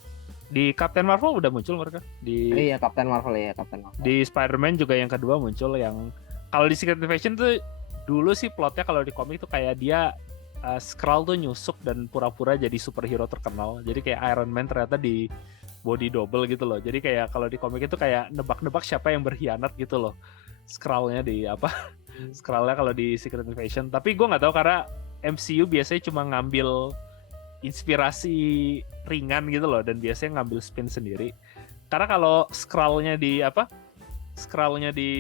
di Captain Marvel udah muncul mereka di. Iya, Captain Marvel ya, Captain Marvel. Di Spider-Man juga yang kedua muncul. Yang kalau di Secret Invasion tuh dulu sih plotnya kalau di komik tuh kayak dia Skrull tuh nyusup dan pura-pura jadi superhero terkenal. Jadi kayak Iron Man ternyata di body double gitu loh. Jadi kayak kalau di komik itu kayak nebak-nebak siapa yang berkhianat gitu loh. Skrull-nya di apa? Skrull-nya kalau di Secret Invasion. Tapi gue nggak tahu karena MCU biasanya cuma ngambil inspirasi ringan gitu loh, dan biasanya ngambil spin sendiri. Karena kalau Skrull-nya di apa? Skrull-nya di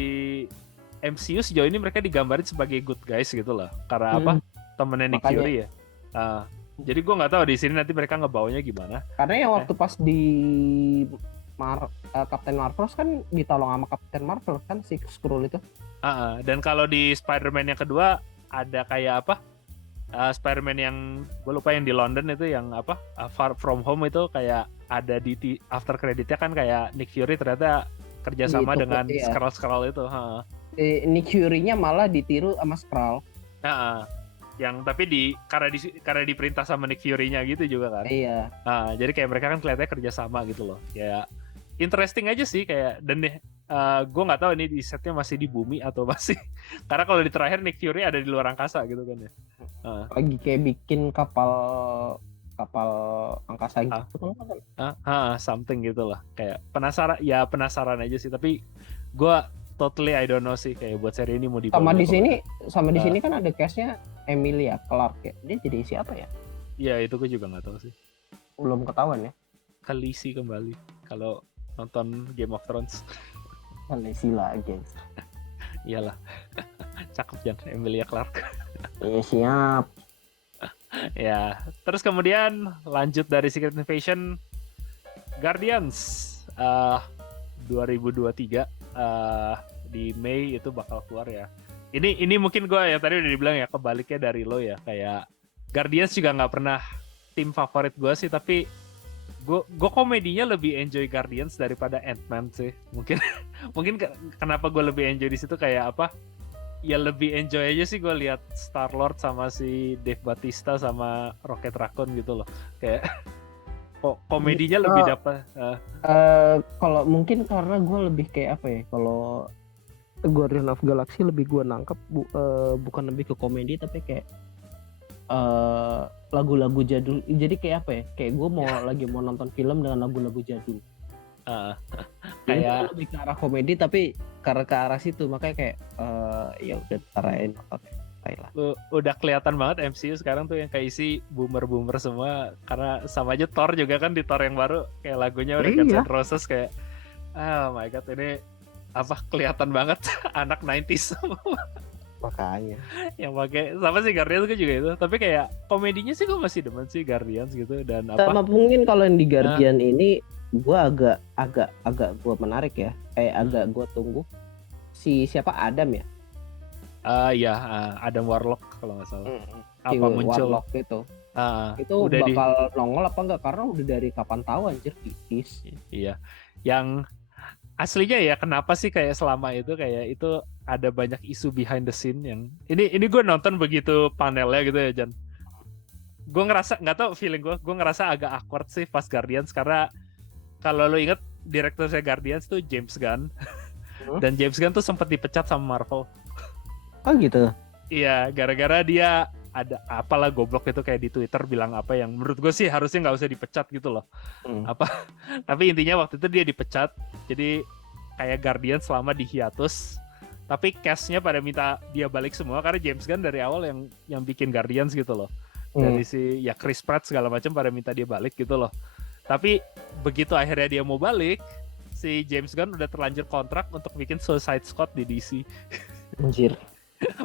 MCU sejauh ini mereka digambarin sebagai good guys gitu loh. Karena apa? Temennya Nick Fury ya. Jadi gue nggak tahu di sini nanti mereka ngebawanya gimana. Karena yang waktu pas di Captain Marvel kan ditolong sama Captain Marvel kan si Skrull itu. Dan kalau di Spider-Man yang kedua ada kayak apa? Spider-Man yang gue lupa yang di London itu yang apa? Far From Home itu kayak ada di after creditnya kan kayak Nick Fury ternyata kerjasama dengan Skrull itu. Nick Fury-nya malah ditiru sama Skrull. Yang tapi karena diperintah sama Nick Fury-nya gitu juga kan. Iya. Jadi kayak mereka kan kelihatannya kerjasama gitu loh. Kayak interesting aja sih kayak, dan deh gue nggak tahu ini di setnya masih di bumi atau masih karena kalau di terakhir Nick Fury ada di luar angkasa gitu kan ya. Lagi kayak bikin kapal angkasa gitu something gitu lah. Kayak penasaran aja sih, tapi gue totally I don't know sih kayak buat seri ini mau dibawa. Sama di sini kan ada cast-nya Emilia Clarke ya. Dia jadi siapa ya? Iya, itu gue juga nggak tahu sih. Belum ketahuan ya. Khaleesi kembali kalau nonton Game of Thrones. Khaleesi lagi. Iyalah. Cakep Jan, Emilia Clarke. Iya, siap. Ya, terus kemudian lanjut dari Secret Invasion, Guardians. 2023 di Mei itu bakal keluar ya. Ini mungkin gue ya tadi udah dibilang ya kebaliknya dari lo ya, kayak Guardians juga nggak pernah tim favorit gue sih, tapi gue komedinya lebih enjoy Guardians daripada Ant-Man sih. Mungkin kenapa gue lebih enjoy di situ kayak apa? Ya lebih enjoy aja sih gue lihat Star-Lord sama si Dave Bautista sama Rocket Raccoon gitu loh. Kayak komedinya lebih dapat. Kalau mungkin karena gue lebih kayak apa ya? Kalau Guardian of Galaxy lebih gue nangkep bukan lebih ke komedi tapi kayak lagu-lagu jadul. Jadi kayak apa ya? Kayak gue lagi mau nonton film dengan lagu-lagu jadul. Kayak lebih ke arah komedi tapi karena ke arah situ makanya kayak ya udah tarain nonton. Udah kelihatan banget MCU sekarang tuh yang kayak isi boomer semua, karena sama aja Thor juga kan, di Thor yang baru kayak lagunya udah Guns N' Roses, kayak oh my god ini apa kelihatan banget anak 90s semua. Makanya yang pakai sama sih Guardians juga itu, tapi kayak komedinya sih gue masih demen sih Guardians gitu. Dan apa sama mungkin kalau yang di Guardian ini gue agak gue menarik ya, agak gue tunggu si siapa Adam ya. Adam Warlock kalau nggak salah. Apa muncul Warlock itu udah bakal nongol apa enggak, karena udah dari kapan tahu anjir titis. Iya. Yang aslinya ya kenapa sih kayak selama itu kayak itu ada banyak isu behind the scene yang ini gue nonton begitu panelnya gitu ya Jan. Gue ngerasa nggak tau feeling gue ngerasa agak awkward sih pas Guardians, karena kalau lo inget direkturnya Guardians tuh James Gunn. Dan James Gunn tuh sempat dipecat sama Marvel. Oh gitu. Iya, gara-gara dia ada apalah goblok itu kayak di Twitter bilang apa yang menurut gue sih harusnya nggak usah dipecat gitu loh. Tapi intinya waktu itu dia dipecat, jadi kayak Guardian selama di hiatus, tapi cast-nya pada minta dia balik semua karena James Gunn dari awal yang bikin Guardians gitu loh. Dari si ya Chris Pratt segala macam pada minta dia balik gitu loh. Tapi begitu akhirnya dia mau balik, si James Gunn udah terlanjur kontrak untuk bikin Suicide Squad di DC. Anjir.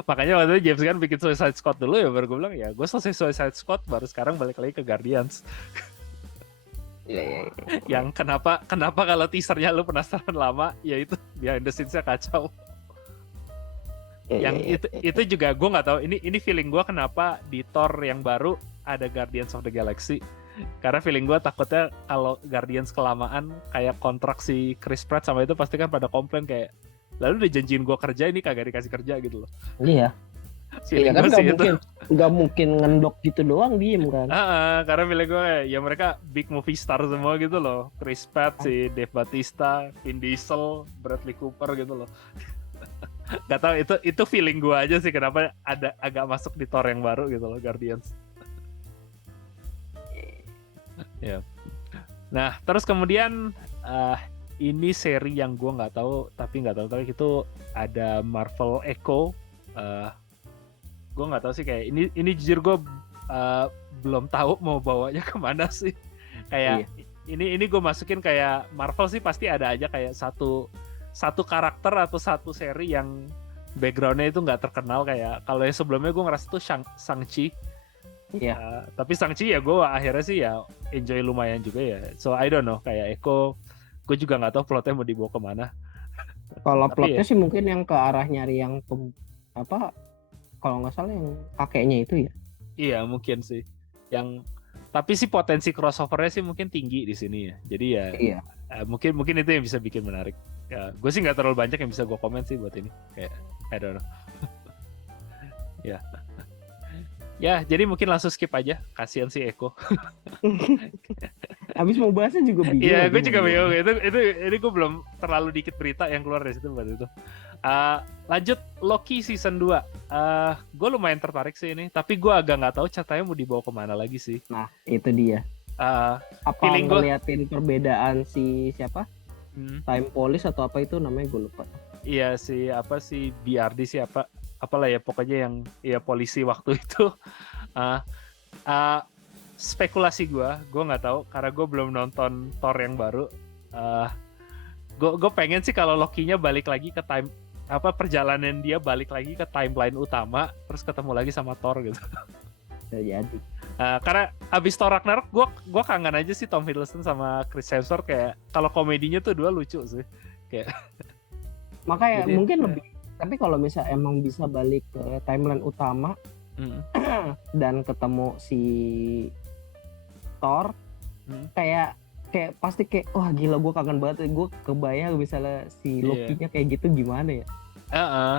Makanya waktu itu James Gunn bikin Suicide Squad dulu ya, baru gue bilang ya gue selesai Suicide Squad baru sekarang balik lagi ke Guardians. Yang kenapa kalau teasernya lu penasaran lama, ya itu behind the scenes-nya kacau. Itu juga gue nggak tahu, ini feeling gue kenapa di Thor yang baru ada Guardians of the Galaxy, karena feeling gue takutnya kalau Guardians kelamaan kayak kontrak si Chris Pratt sama itu pasti kan pada komplain kayak lalu udah janjiin gue kerja ini kagak dikasih kerja gitu loh. Iya. Iya kan nggak mungkin ngendok gitu doang diem kan. Karena feeling gue ya mereka big movie star semua gitu loh. Chris Pratt, si Dave Bautista, Vin Diesel, Bradley Cooper gitu loh. Gak tau itu feeling gue aja sih kenapa ada agak masuk di Thor yang baru gitu loh Guardians. Ya. Nah terus kemudian ini seri yang gue nggak tahu itu ada Marvel Echo. Gue nggak tahu sih kayak ini jujur gue belum tahu mau bawanya kemana sih. Kayak ini gue masukin kayak Marvel sih pasti ada aja kayak satu karakter atau satu seri yang backgroundnya itu nggak terkenal, kayak kalau yang sebelumnya gue ngerasa tuh Shang-Chi. Iya. Tapi Shang-Chi ya gue akhirnya sih ya enjoy lumayan juga ya. So I don't know kayak Echo. Gue juga nggak tahu plotnya mau dibawa kemana. Kalau plotnya sih mungkin yang ke arah nyari yang kalau nggak salah yang kakeknya itu ya. Iya mungkin sih. Tapi sih potensi crossovernya sih mungkin tinggi di sini ya. Jadi ya mungkin itu yang bisa bikin menarik. Ya, gue sih nggak terlalu banyak yang bisa gue komen sih buat ini. Kayak I don't know. Ya, jadi mungkin langsung skip aja. Kasian si Eko. Abis mau bahasnya juga bingung. Iya, gue juga bingung. Ini gue belum terlalu dikit berita yang keluar dari situ buat itu. Lanjut Loki season 2. Gue lumayan tertarik sih ini, tapi gue agak nggak tahu ceritanya mau dibawa kemana lagi sih. Nah, itu dia. Apa ngeliatin perbedaan si siapa? Time Police atau apa itu namanya gue lupa. Iya si BRD apalah ya pokoknya yang ya polisi waktu itu. Spekulasi gue nggak tahu karena gue belum nonton Thor yang baru. Gue pengen sih kalau Loki-nya balik lagi ke perjalanan dia balik lagi ke timeline utama terus ketemu lagi sama Thor gitu. Jadi. Karena abis Thor Ragnarok gue kangen aja sih Tom Hiddleston sama Chris Hemsworth, kayak kalau komedinya tuh dua lucu sih. kayak. Makanya Jadi mungkin lebih, tapi kalau misal emang bisa balik ke timeline utama dan ketemu si Thor, kayak pasti kayak wah gila, gue kangen banget, gue kebayang misalnya si Loki-nya kayak gitu gimana ya.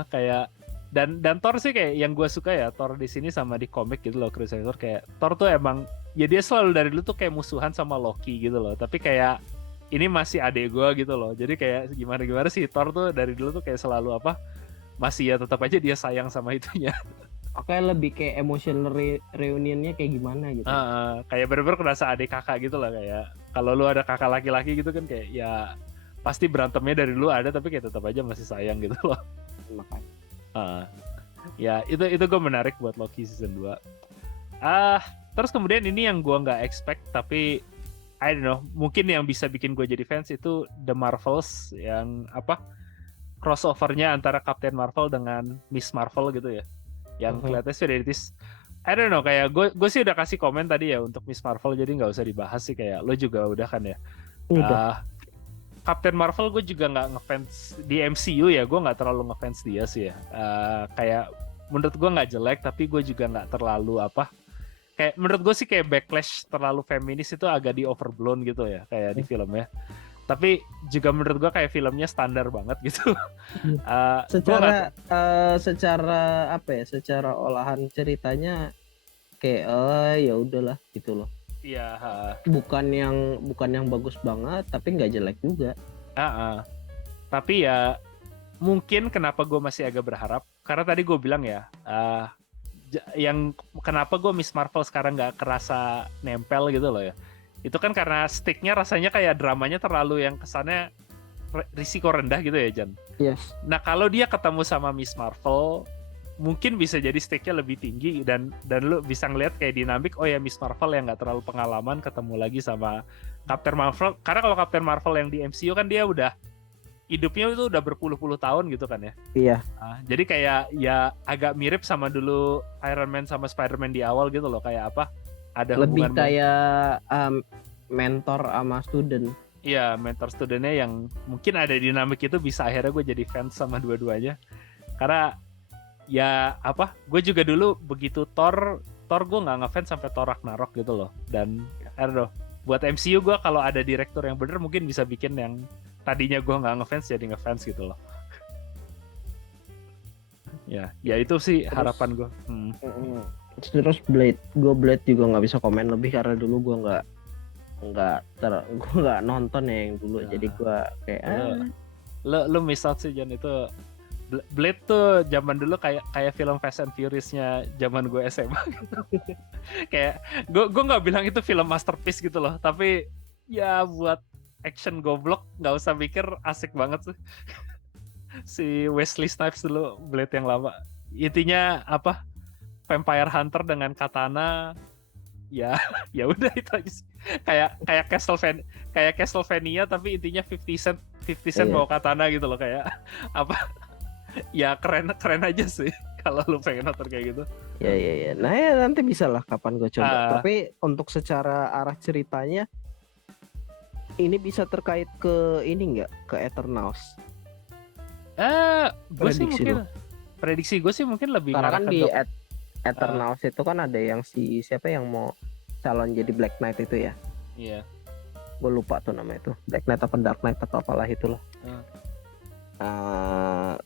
Kayak dan Thor sih kayak yang gue suka ya, Thor di sini sama di komik gitu loh, Chris Hemsworth, kayak Thor tuh emang ya dia selalu dari dulu tuh kayak musuhan sama Loki gitu loh, tapi kayak ini masih adek gue gitu loh, jadi kayak gimana sih Thor tuh dari dulu tuh kayak selalu apa, masih ya tetap aja dia sayang sama itunya. Oke, lebih kayak emotional reunionnya kayak gimana gitu. Kayak bener-bener kerasa adik kakak gitu lah, kayak kalau lu ada kakak laki-laki gitu kan kayak ya pasti berantemnya dari dulu ada, tapi kayak tetap aja masih sayang gitu loh. Makanya. Ya itu gue menarik buat Loki season 2. Terus kemudian ini yang gue nggak expect, tapi I don't know, mungkin yang bisa bikin gue jadi fans itu The Marvels, yang apa, crossovernya antara Captain Marvel dengan Miss Marvel gitu ya, yang kelihatannya sudah editis. I don't know, kayak gue sih udah kasih komen tadi ya untuk Miss Marvel, jadi nggak usah dibahas sih, kayak lo juga udah kan ya. Captain Marvel gue juga nggak ngefans di MCU ya, gue nggak terlalu ngefans dia sih ya. Kayak menurut gue nggak jelek, tapi gue juga nggak terlalu apa. Kayak menurut gue sih kayak backlash terlalu feminis itu agak di overblown gitu ya, kayak di filmnya. Tapi juga menurut gue kayak filmnya standar banget gitu. Secara apa ya? Secara olahan ceritanya kayak ya udahlah gitu loh. Iya. Bukan yang bagus banget, tapi nggak jelek juga. Tapi ya mungkin kenapa gue masih agak berharap, karena tadi gue bilang ya, yang kenapa gue Miss Marvel sekarang nggak kerasa nempel gitu loh ya, itu kan karena sticknya rasanya kayak dramanya terlalu yang kesannya risiko rendah gitu ya, Jan. Yes. Nah kalau dia ketemu sama Miss Marvel, mungkin bisa jadi sticknya lebih tinggi, dan lu bisa ngeliat kayak dinamik, oh ya Miss Marvel yang nggak terlalu pengalaman ketemu lagi sama Captain Marvel. Karena kalau Captain Marvel yang di MCU kan dia udah hidupnya itu udah berpuluh-puluh tahun gitu kan ya. Iya. Jadi kayak ya agak mirip sama dulu Iron Man sama Spider-Man di awal gitu loh, kayak apa, ada lebih hubungan kayak mentor sama student. Iya, mentor studentnya yang mungkin ada dinamik itu, bisa akhirnya gue jadi fans sama dua-duanya. Karena ya apa, gue juga dulu begitu Thor gue nggak ngefans sampai Thor Ragnarok gitu loh. Dan aduh, buat MCU gue kalau ada direktur yang bener mungkin bisa bikin yang tadinya gue nggak ngefans jadi ngefans gitu loh. Ya itu sih harapan gue. Terus Blade juga nggak bisa komen lebih karena dulu gue nggak nonton ya yang dulu, jadi gue kayak lo miss out sih Jan. Itu Blade tuh zaman dulu kayak film Fast and Furious-nya zaman gue SMA gitu. Kayak gue nggak bilang itu film masterpiece gitu loh, tapi ya buat action goblok nggak usah mikir, asik banget sih. Si Wesley Snipes dulu Blade yang lama, intinya apa, vampire hunter dengan katana. Ya udah itu aja sih. Kayak Castlevania tapi intinya 50 Cent bawa katana gitu loh, kayak apa. Ya keren aja sih kalau lu pengen nonton kayak gitu. Ya. Nah ya nanti bisa lah kapan gue coba. Tapi untuk secara arah ceritanya ini bisa terkait ke ini nggak, ke Eternals? Prediksi gue sih mungkin lebih karena kan di Eternals itu kan ada yang siapa yang mau calon jadi Black Knight itu ya. Iya. Gue lupa tuh nama itu, Black Knight apa Dark Knight atau apalah itulah.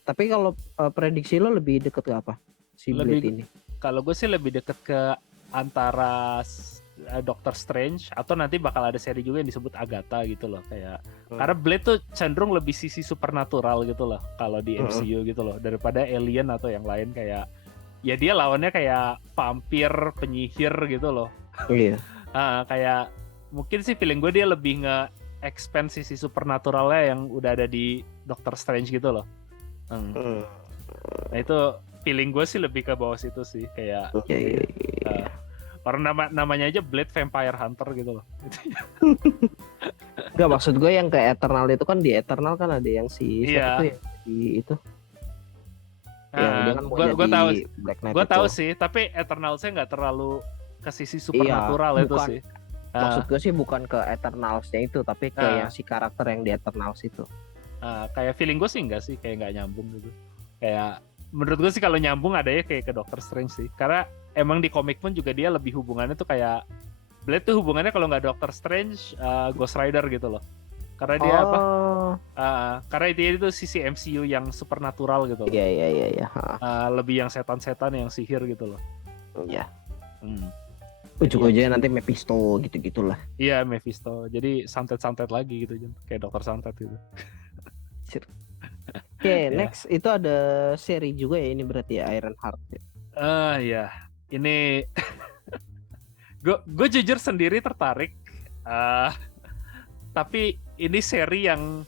Tapi kalau prediksi lo lebih deket ke apa si Blade ini? Kalau gue sih lebih deket ke antara Doctor Strange, atau nanti bakal ada seri juga yang disebut Agatha gitu loh, kayak karena Blade tuh cenderung lebih sisi supernatural gitu loh kalau di MCU gitu loh, daripada alien atau yang lain. Kayak ya dia lawannya kayak vampir, penyihir gitu loh. Iya. Kayak mungkin sih feeling gue dia lebih nge-expand sisi supernaturalnya yang udah ada di Doctor Strange gitu loh. Nah itu feeling gue sih lebih ke bawah situ sih, kayak orang namanya aja Blade Vampire Hunter gitu loh. Enggak, maksud gue yang ke Eternal itu kan, di Eternal kan ada yang si siapa tuh ya, di itu. Gue tahu, gue tahu sih, tapi Eternal saya nggak terlalu ke sisi supernatural itu sih. Maksud gue sih bukan ke Eternals-nya itu, tapi ke yang si karakter yang di Eternals itu. Kayak feeling gue sih enggak sih, kayak nggak nyambung gitu. Kayak menurut gue sih kalau nyambung ada ya kayak ke Doctor Strange sih, karena emang di komik pun juga dia lebih hubungannya tuh kayak Blade tuh hubungannya kalau nggak Doctor Strange, Ghost Rider gitu loh. Karena dia apa? Oh, Karena itu sisi MCU yang supernatural gitu loh. iya. Lebih yang setan-setan, yang sihir gitu loh. Iya. Hmm. Ujung-ujungnya nanti Mephisto gitu-gitulah. Iya, Mephisto. Jadi santet-santet lagi gitu, kayak Dokter Santet gitu. Oke, Ya. next itu ada seri juga ya ini berarti ya Ironheart. Ya, ini gue jujur sendiri tertarik. Tapi ini seri yang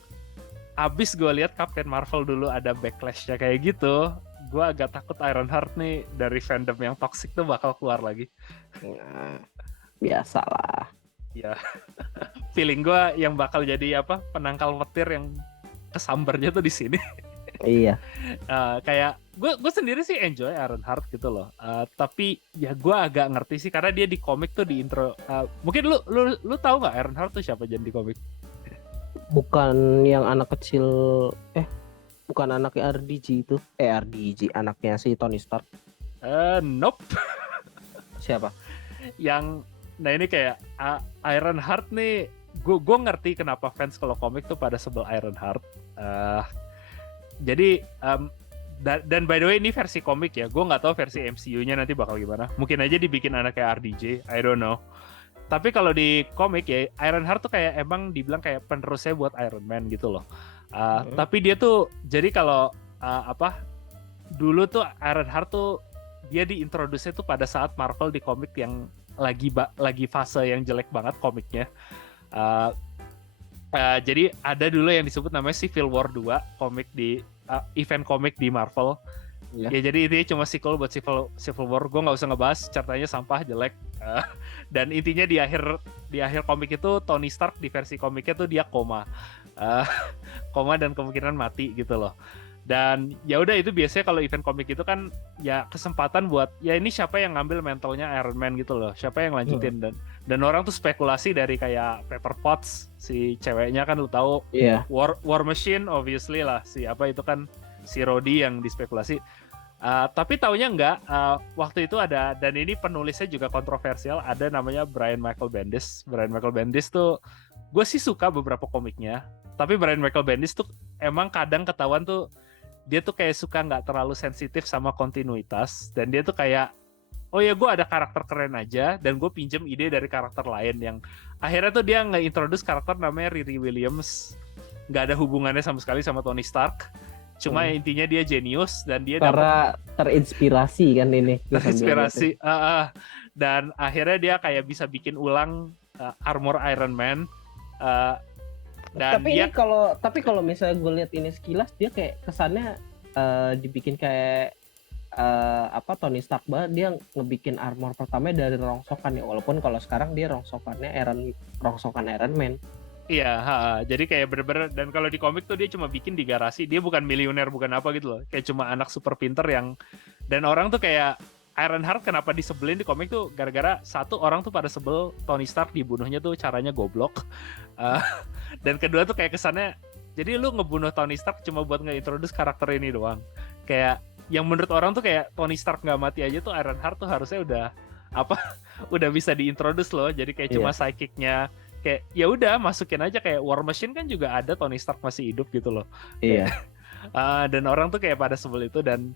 abis gue lihat Captain Marvel dulu ada backlash-nya kayak gitu, gue agak takut Ironheart nih dari fandom yang toxic tuh bakal keluar lagi. Nah, biasalah. Ya, feeling gue yang bakal jadi apa penangkal petir yang kesambernya tuh di sini. Iya. Kayak gue sendiri sih enjoy Ironheart gitu loh. Tapi ya gue agak ngerti sih karena dia di komik tuh di intro. Mungkin lu tahu nggak Ironheart tuh siapa jadi di komik? Bukan yang anak kecil, bukan anaknya RDG itu. RDG anaknya si Tony Stark. Nope. Siapa? Nah ini kayak Ironheart nih, gue ngerti kenapa fans kalau komik tuh pada sebel Ironheart. Jadi dan by the way ini versi komik ya, gue nggak tahu versi MCU-nya nanti bakal gimana. Mungkin aja dibikin anaknya RDJ, I don't know. Tapi kalau di komik ya Ironheart tuh kayak emang dibilang kayak penerusnya buat Iron Man gitu loh. Tapi dia tuh jadi kalau dulu tuh Ironheart tuh dia diintroduce tuh pada saat Marvel di komik yang lagi fase yang jelek banget komiknya. Jadi ada dulu yang disebut namanya Civil War 2 komik di event komik di Marvel. Ya jadi intinya cuma sequel buat Civil War. Gue nggak usah ngebahas, ceritanya sampah, jelek. Dan intinya di akhir komik itu Tony Stark di versi komiknya tuh dia koma dan kemungkinan mati gitu loh. Dan ya udah itu biasanya kalau event komik itu kan ya kesempatan buat ya ini siapa yang ngambil mentalnya Iron Man gitu loh, siapa yang lanjutin. Dan orang tuh spekulasi dari kayak Pepper Potts si ceweknya kan lu tahu. War Machine obviously lah, si apa itu kan si Rhodey yang dispekulasi. Tapi taunya enggak, waktu itu ada, dan ini penulisnya juga kontroversial, ada namanya Brian Michael Bendis. Brian Michael Bendis tuh gue sih suka beberapa komiknya, tapi Brian Michael Bendis tuh emang kadang ketahuan tuh dia tuh kayak suka nggak terlalu sensitif sama kontinuitas, dan dia tuh kayak oh ya gue ada karakter keren aja dan gue pinjem ide dari karakter lain, yang akhirnya tuh dia nge-introduce karakter namanya Riri Williams, nggak ada hubungannya sama sekali sama Tony Stark, cuma intinya dia jenius dan dia karena terinspirasi kan ini. Terinspirasi dan akhirnya dia kayak bisa bikin ulang armor Iron Man. Dan tapi dia, kalau misalnya gue lihat ini sekilas dia kayak kesannya dibikin kayak Tony Stark banget, dia ngebikin armor pertama dari rongsokan ya, walaupun kalau sekarang dia rongsokan Iron Man. Iya, jadi kayak bener-bener, dan kalau di komik tuh dia cuma bikin di garasi, dia bukan miliuner, bukan apa gitu loh, kayak cuma anak super pinter yang, dan orang tuh kayak Ironheart kenapa disebelin di komik tuh gara-gara satu, orang tuh pada sebel Tony Stark dibunuhnya tuh caranya goblok, dan kedua tuh kayak kesannya, jadi lu ngebunuh Tony Stark cuma buat nge-introduce karakter ini doang, kayak yang menurut orang tuh kayak Tony Stark nggak mati aja tuh Ironheart tuh harusnya udah bisa diintroduce loh, jadi kayak cuma psychic-nya. Kayak ya udah masukin aja, kayak War Machine kan juga ada Tony Stark masih hidup gitu loh. Iya. Dan orang tuh kayak pada sebel itu, dan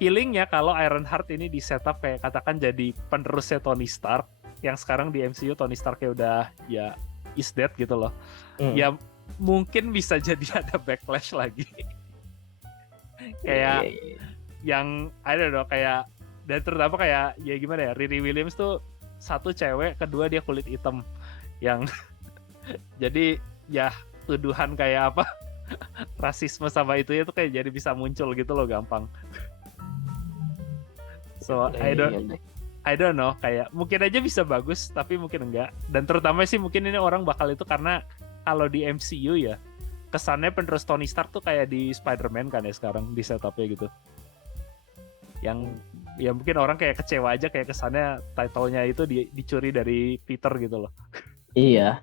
feelingnya kalau Ironheart ini di setup kayak katakan jadi penerusnya Tony Stark, yang sekarang di MCU Tony Starknya udah ya is dead gitu loh. Ya mungkin bisa jadi ada backlash lagi. Kayak yang I don't know, kayak, dan terutama kayak ya gimana ya, Riri Williams tuh satu cewek, kedua dia kulit hitam, yang jadi ya tuduhan kayak apa rasisme sama itu ya tuh kayak jadi bisa muncul gitu loh gampang. So I don't know, kayak mungkin aja bisa bagus tapi mungkin enggak, dan terutama sih mungkin ini orang bakal itu karena kalau di MCU ya kesannya penerus Tony Stark tuh kayak di Spider-Man kan ya sekarang di setupnya gitu, yang ya mungkin orang kayak kecewa aja, kayak kesannya title-nya itu dicuri dari Peter gitu loh. Iya.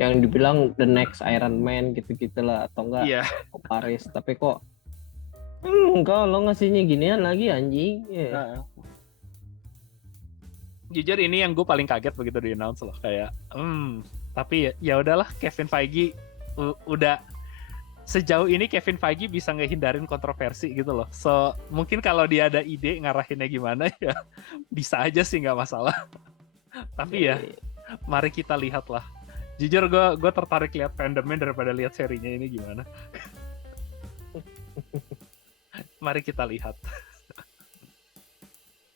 yang dibilang the next Iron Man gitu-gitulah atau enggak Iya. Paris, tapi kok enggak lo ngasihnya ginian lagi anjing. Nah, jujur ini yang gue paling kaget begitu di announce loh, kayak tapi ya udahlah, Kevin Feige udah sejauh ini Kevin Feige bisa ngehindarin kontroversi gitu loh. So mungkin kalau dia ada ide ngarahinnya gimana ya bisa aja sih, nggak masalah. Tapi ya mari kita lihat lah. Jujur gue tertarik lihat fandomnya daripada lihat serinya ini gimana. Mari kita lihat.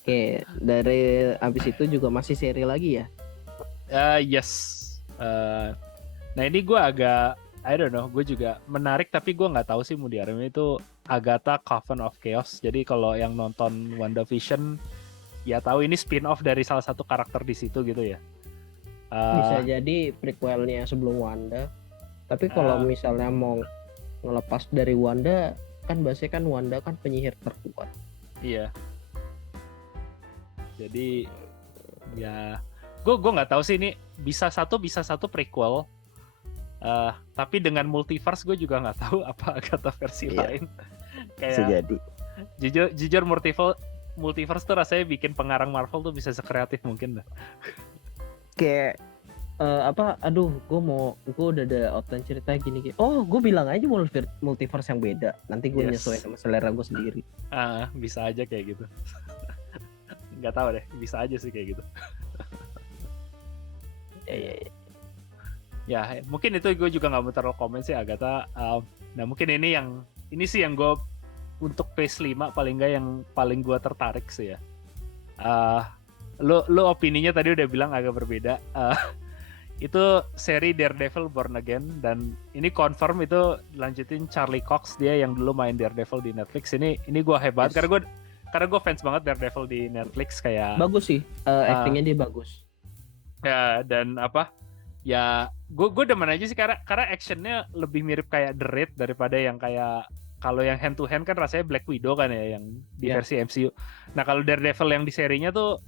Oke, dari abis itu juga masih seri lagi ya? Yes. Nah ini gue agak, I don't know, gue juga menarik tapi gue nggak tahu sih mau diarahin itu Agatha Coven of Chaos. Jadi kalau yang nonton WandaVision ya tahu ini spin-off dari salah satu karakter di situ gitu ya. Bisa jadi prequelnya sebelum Wanda. Tapi kalau misalnya mau ngelepas dari Wanda, kan biasanya kan Wanda kan penyihir terkuat. Iya. Jadi ya gue nggak tahu sih ini bisa satu prequel. Tapi dengan multiverse gue juga nggak tahu apa Agatha versi lain. Kayak jujur multiverse tuh rasanya bikin pengarang Marvel tuh bisa sekreatif mungkin dah. Kayak gue udah ada outline cerita gini. Oh, gue bilang aja multiverse yang beda. Nanti gue nyesuaiin sama selera gue sendiri. Bisa aja kayak gitu. Nggak tahu deh, bisa aja sih kayak gitu. Ya, mungkin itu gue juga nggak mau terlalu komen sih Agatha. Nah mungkin ini sih yang gue untuk Phase 5 paling nggak yang paling gue tertarik sih ya. Lo opininya tadi udah bilang agak berbeda. Itu seri Daredevil Born Again dan ini confirm itu lanjutin Charlie Cox, dia yang dulu main Daredevil di Netflix. Ini gue hebat karena gue fans banget Daredevil di Netflix, kayak bagus sih, actingnya dia bagus. Ya dan ya gue demen aja sih karena actionnya lebih mirip kayak The Raid daripada yang kayak, kalau yang hand to hand kan rasanya Black Widow kan ya yang di versi MCU. Nah kalau Daredevil yang di serinya tuh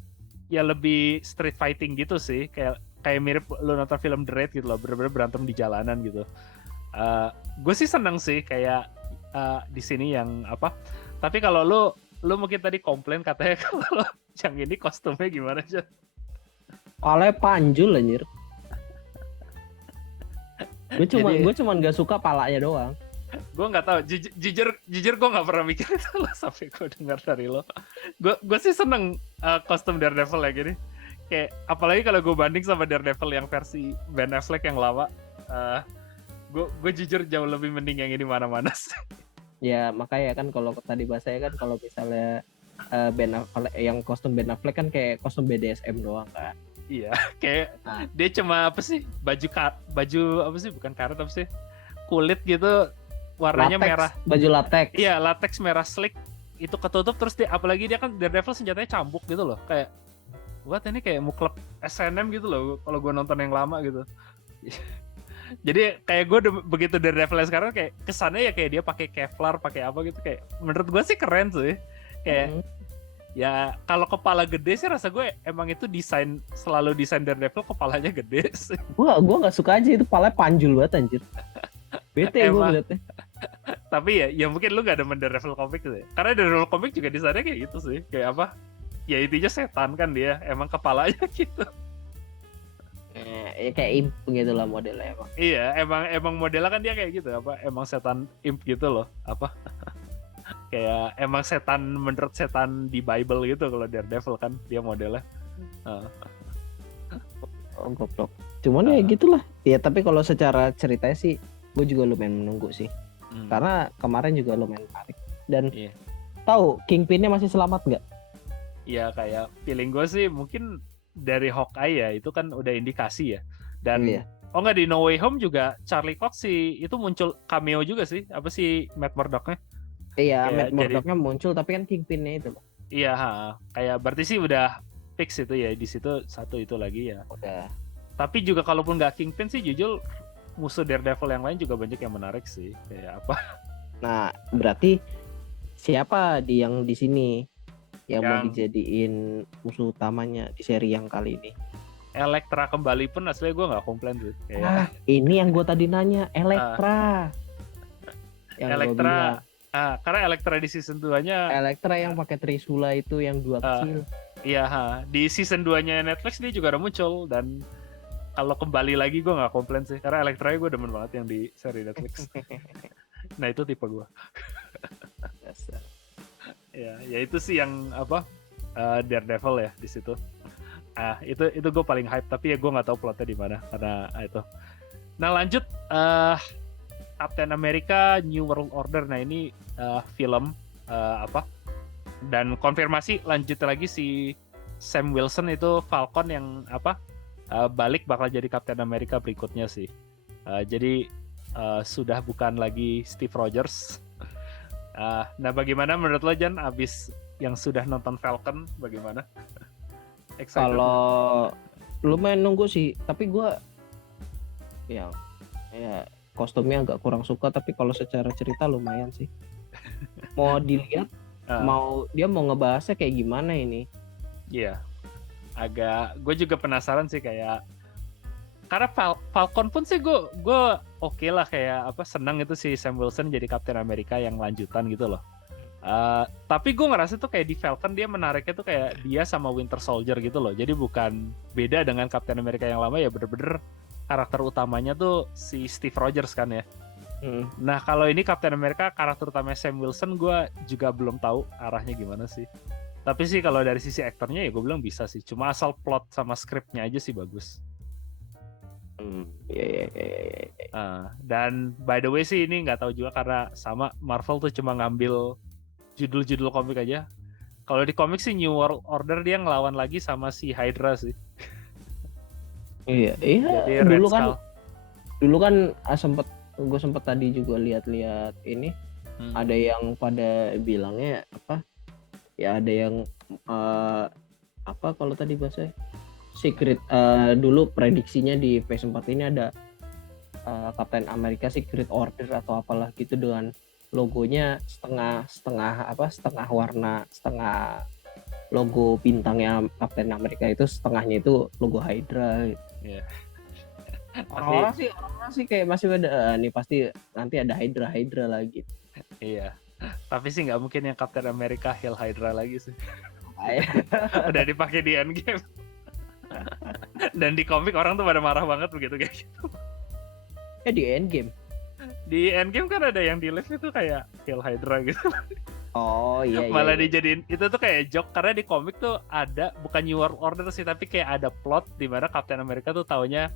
ya lebih street fighting gitu sih, kayak mirip lo nonton film The Raid gitu loh, bener-bener berantem di jalanan gitu. Gue sih seneng sih kayak di sini yang tapi kalau lo mungkin tadi komplain katanya kalau yang ini kostumnya gimana aja? Palanya panjul anjir. Gue cuma nggak suka palanya doang. Gue nggak tahu, jujur gue nggak pernah mikir itu loh sampai gue dengar dari lo. Gue sih seneng kostum Daredevil ya gini. Kayak apalagi kalau gue banding sama Daredevil yang versi Ben Affleck yang lama, gue jujur jauh lebih mending yang ini mana-mana sih. Ya makanya kan kalau tadi bahasanya kan kalau misalnya Ben Affleck, yang kostum Ben Affleck kan kayak kostum BDSM doang kan. Iya, kayak dia cuma apa sih, baju apa sih, bukan karet apa sih, kulit gitu warnanya latex, merah, baju latex. Iya, latex merah slick itu ketutup, terus apalagi dia kan Daredevil senjatanya cambuk gitu loh, kayak buat ini kayak muklep SNM gitu loh kalau gue nonton yang lama gitu. Jadi kayak gue begitu Daredevil sekarang kayak kesannya ya kayak dia pakai Kevlar, pakai apa gitu, kayak menurut gue sih keren sih. Kayak ya kalau kepala gede sih rasa gue emang itu selalu desain Daredevil kepalanya gede sih. Gue nggak suka aja itu kepalanya panjul banget anjir. Bete gue ngeliatnya. Tapi ya mungkin lu gak ada Daredevil komik gitu ya. Karena Daredevil komik juga desainnya kayak gitu sih. Kayak apa? Ya intinya setan kan dia, emang kepalanya gitu. Kayak imp gitu lah modelnya emang. Iya, emang modelnya kan dia kayak gitu apa? Emang setan imp gitu loh, apa? Kayak emang setan menurut setan di Bible gitu kalau Daredevil kan dia modelnya. Goblok. Cuman ya gitulah. Ya tapi kalau secara ceritanya sih gue juga lumayan menunggu sih. Karena kemarin juga lumayan menarik. Dan tahu Kingpin-nya masih selamat nggak? Iya, kayak feeling gue sih mungkin dari Hawkeye ya, itu kan udah indikasi ya. Dan nggak, di No Way Home juga Charlie Cox sih itu muncul cameo juga sih, apa sih, Matt Murdock-nya. Iya, Matt Murdock-nya muncul tapi kan Kingpin-nya itu loh. Iya, kayak berarti sih udah fix itu ya, di situ satu itu lagi ya. Udah. Tapi juga kalaupun nggak Kingpin sih jujur musuh Daredevil yang lain juga banyak yang menarik sih, kayak apa. Nah, berarti siapa yang di sini yang mau dijadiin musuh utamanya di seri yang kali ini? Elektra kembali pun aslinya gue nggak komplain sih. Kayak Ini yang gue tadi nanya, Elektra. Yang gue Elektra, bilang. karena Elektra di season 2-nya Elektra yang pakai Trisula itu yang dua kecil. iya, di season 2-nya Netflix dia juga udah muncul, dan kalau kembali lagi gue nggak komplain sih, karena Elektra gue demen banget yang di seri Netflix. Nah itu tipe gue. Ya itu sih yang apa, Daredevil ya di situ. Itu gue paling hype, tapi ya gue nggak tahu plotnya di mana karena itu. Nah lanjut, Captain America New World Order. Nah ini film apa, dan konfirmasi lanjut lagi si Sam Wilson itu Falcon yang apa, balik bakal jadi Captain America berikutnya sih. Jadi sudah bukan lagi Steve Rogers. Nah bagaimana menurut lo Jan, abis yang sudah nonton Falcon, bagaimana? Kalau lumayan nunggu sih, tapi gue ya kostumnya agak kurang suka, tapi kalau secara cerita lumayan sih. Mau dilihat, dia mau ngebahasnya kayak gimana ini? Iya, agak gue juga penasaran sih, kayak karena Falcon pun sih gue oke lah, kayak apa, senang itu si Sam Wilson jadi Captain America yang lanjutan gitu loh. Tapi gue ngerasa tuh kayak di Falcon dia menariknya tuh kayak dia sama Winter Soldier gitu loh. Jadi bukan beda dengan Captain America yang lama, ya bener-bener karakter utamanya tuh si Steve Rogers kan ya. Nah kalau ini Captain America karakter utamanya Sam Wilson, gue juga belum tahu arahnya gimana sih. Tapi sih kalau dari sisi aktornya ya gue bilang bisa sih. Cuma asal plot sama skripnya aja sih bagus. Dan by the way sih ini nggak tahu juga, karena sama Marvel tuh cuma ngambil judul-judul komik aja. Kalau di komik sih New World Order dia ngelawan lagi sama si Hydra sih. Iya. Jadi Dulu kan gue sempet tadi juga lihat-lihat ini. Ada yang pada bilangnya apa? Ya ada yang apa kalau tadi bahasa Secret, dulu prediksinya di PS4 ini ada Captain America Secret Order atau apalah gitu, dengan logonya setengah warna, setengah logo bintangnya Captain America itu, setengahnya itu logo Hydra gitu. Yeah. Orang sih kayak masih ada nih, pasti nanti ada Hydra lagi. Iya. Tapi sih nggak mungkin yang Captain America Hail Hydra lagi sih. Udah dipakai di Endgame. Dan di komik orang tuh pada marah banget begitu kayak gitu. Di Endgame. Di Endgame kan ada yang di live itu kayak Hail Hydra gitu. Oh iya. Malah dijadiin itu tuh kayak joke, karena di komik tuh ada bukan New World Order sih, tapi kayak ada plot di mana Captain America tuh taunya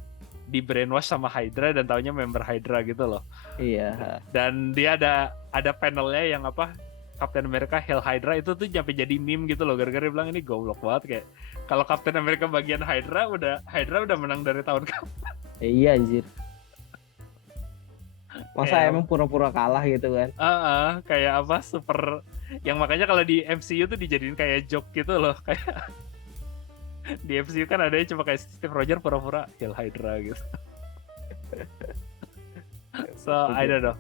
di brainwash sama Hydra dan taunya member Hydra gitu loh. Iya. Dan dia ada panelnya yang apa, Captain America Hail Hydra, itu tuh sampai jadi meme gitu loh, gara-gara dia bilang ini goblok banget, kayak kalau Captain America bagian Hydra udah menang dari tahun kapan. Iya anjir. Masa emang pura-pura kalah gitu kan? Kayak apa, super, yang makanya kalau di MCU tuh dijadiin kayak joke gitu loh, kayak di MCU kan adanya cuma kayak Steve Rogers pura-pura Hail Hydra gitu. So I don't know.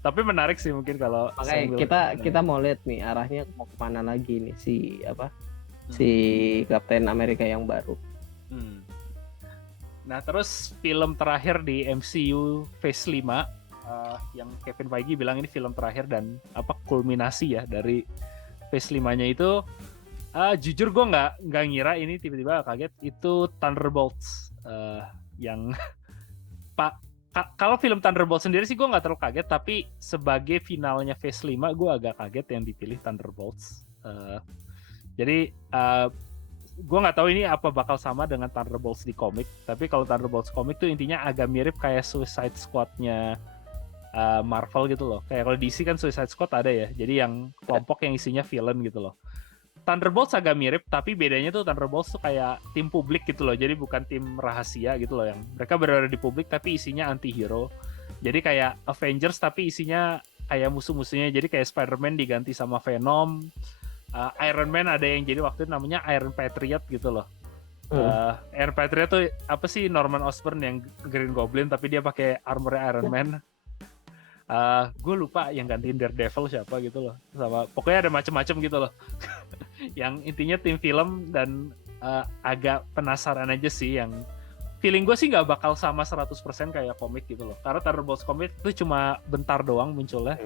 Tapi menarik sih mungkin kalau kita mau lihat nih arahnya mau kemana lagi nih si Captain America yang baru. Nah terus film terakhir di MCU Phase 5, yang Kevin Feige bilang ini film terakhir dan apa kulminasi ya dari Phase 5-nya itu. Jujur gue nggak ngira ini, tiba-tiba kaget itu Thunderbolts, yang kalau film Thunderbolts sendiri sih gue nggak terlalu kaget, tapi sebagai finalnya Phase 5 gue agak kaget yang dipilih Thunderbolts. Jadi gue nggak tahu ini apa bakal sama dengan Thunderbolts di komik, tapi kalau Thunderbolts komik tuh intinya agak mirip kayak Suicide Squad-nya Marvel gitu loh. Kayak kalau DC kan Suicide Squad ada ya, jadi yang kelompok yang isinya villain gitu loh. Thunderbolts agak mirip, tapi bedanya tuh Thunderbolts tuh kayak tim publik gitu loh. Jadi bukan tim rahasia gitu loh, yang mereka berada di publik tapi isinya anti-hero. Jadi kayak Avengers tapi isinya kayak musuh-musuhnya. Jadi kayak Spider-Man diganti sama Venom. Iron Man ada yang jadi waktu itu namanya Iron Patriot gitu loh. Iron Patriot tuh apa sih, Norman Osborn yang Green Goblin tapi dia pakai armor Iron Man. Gue lupa yang gantiin Daredevil siapa gitu loh. Sama pokoknya ada macam-macam gitu loh. Yang intinya tim film dan agak penasaran aja sih, yang feeling gue sih nggak bakal sama 100% kayak komik gitu loh. Karena Thunderbolts komik itu cuma bentar doang munculnya.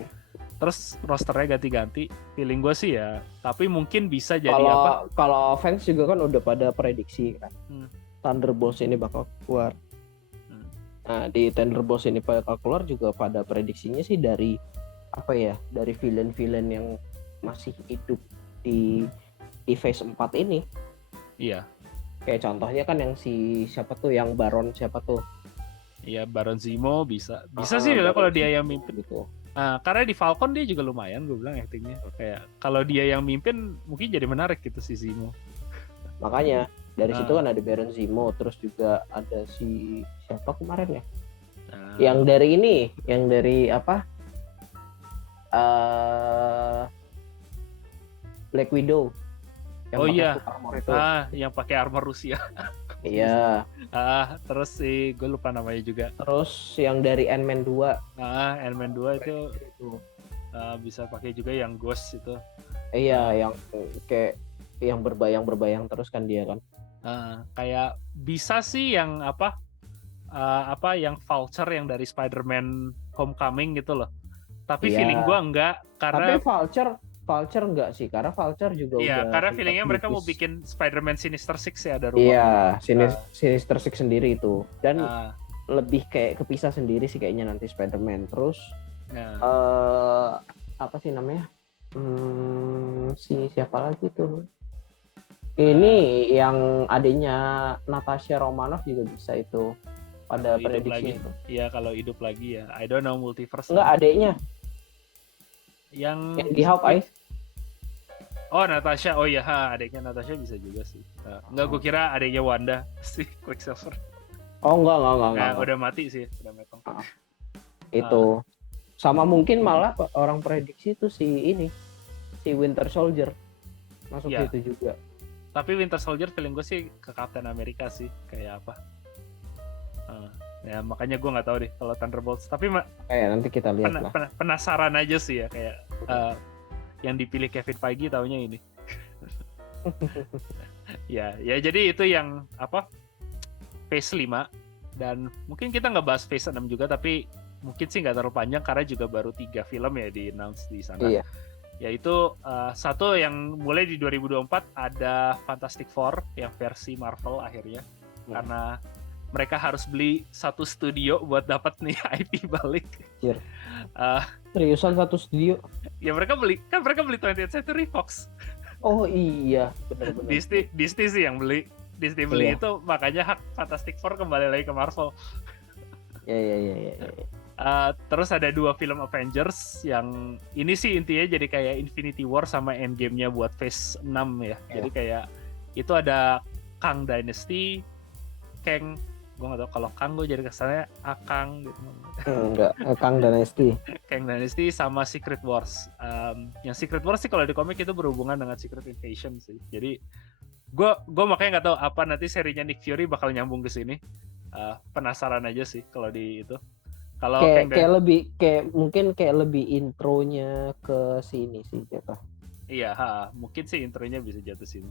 Terus rosternya ganti-ganti. Feeling gue sih ya, tapi mungkin bisa jadi apa? Kalau fans juga kan udah pada prediksi kan. Thunderbolts ini bakal keluar. Nah, di Thunderbolts ini bakal keluar juga pada prediksinya sih dari apa ya? Dari villain-villain yang masih hidup di phase 4 ini. Iya. Kayak contohnya kan yang siapa tuh, yang Baron siapa tuh? Iya, Baron Zemo bisa sih ya kalau dia yang mimpin gitu. Karena di Falcon dia juga lumayan, gue bilang actingnya. Kayak kalau dia yang mimpin mungkin jadi menarik gitu si Zemo. Makanya dari situ kan ada Baron Zemo, terus juga ada si siapa kemarin ya? Yang dari ini, yang dari apa? Black Widow. Yang yang pakai armor Rusia. Iya. Terus gue lupa namanya juga. Terus yang dari Ant-Man 2. Ant-Man 2 itu bisa pakai juga yang Ghost itu. Iya, yang kayak yang berbayang terus kan dia kan. Kayak bisa sih yang apa yang Vulture yang dari Spider-Man Homecoming gitu loh. Tapi feeling gue enggak, karena tapi Vulture enggak sih, karena Vulture juga udah. Karena feelingnya mereka mau bikin Spider-Man Sinister Six ya, ada rumah. Iya, Sinister Six sendiri itu. Dan lebih kayak kepisah sendiri sih kayaknya nanti Spider-Man. Terus apa sih namanya? Siapa lagi tuh? Ini yang adiknya Natasha Romanoff juga bisa itu. Pada prediksi itu. Iya, kalau hidup lagi ya. I don't know, multiverse. Enggak, adiknya. Yang di Hawkeye. Oh, Natasha. Oh iya, adiknya Natasha bisa juga sih. Enggak, gue kira adiknya Wanda si Quicksilver. Oh, enggak. Udah mati sih, udah metong. Itu. Sama mungkin malah orang prediksi itu si Winter Soldier masuk situ juga. Tapi Winter Soldier feeling gue sih ke Captain America sih, kayak apa. Ya makanya gue nggak tahu deh kalau Thunderbolts. Tapi nanti kita lihat lah. Penasaran aja sih ya, kayak yang dipilih Kevin Feige taunya ini. ya jadi itu yang apa, phase 5. Dan mungkin kita nggak bahas phase 6 juga, tapi mungkin sih nggak terlalu panjang karena juga baru 3 film ya di announce di sana. Iya. Yaitu satu yang mulai di 2024 ada Fantastic Four yang versi Marvel akhirnya. Karena mereka harus beli satu studio buat dapat nih IP balik. Seriusan satu studio? Ya mereka beli 20th Century Fox. Oh iya, benar-benar. Disney sih yang beli. Disney beli itu, makanya hak Fantastic Four kembali lagi ke Marvel. Iya. Terus ada 2 film Avengers yang ini sih intinya jadi kayak Infinity War sama Endgame-nya buat phase 6 ya. Jadi kayak itu ada Kang Dynasty, Kang, gue gak tau kalau Kang gue jadi kesannya Akang gitu. Enggak, Kang Dynasty. Kang Dynasty sama Secret Wars. Yang Secret Wars sih kalau di komik itu berhubungan dengan Secret Invasion sih. Jadi gue makanya nggak tahu apa nanti serinya Nick Fury bakal nyambung ke sini. Penasaran aja sih kalau di itu. Kalau mungkin lebih intronya ke sini sih jatuh. Iya, mungkin sih intronya bisa jatuh sini.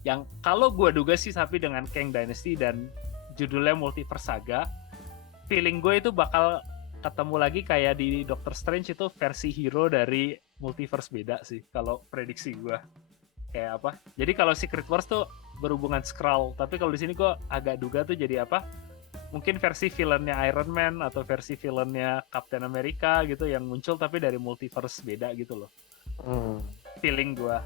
Yang kalau gue duga sih tapi dengan Kang Dynasty dan judulnya Multiverse Saga, feeling gue itu bakal ketemu lagi kayak di Doctor Strange itu versi hero dari multiverse beda sih kalau prediksi gue. Kayak apa? Jadi kalau Secret Wars tuh berhubungan Skrull, tapi kalau di sini gue agak duga tuh jadi apa? Mungkin versi villainnya Iron Man atau versi villainnya Captain America gitu yang muncul tapi dari multiverse beda gitu loh. Feeling gue.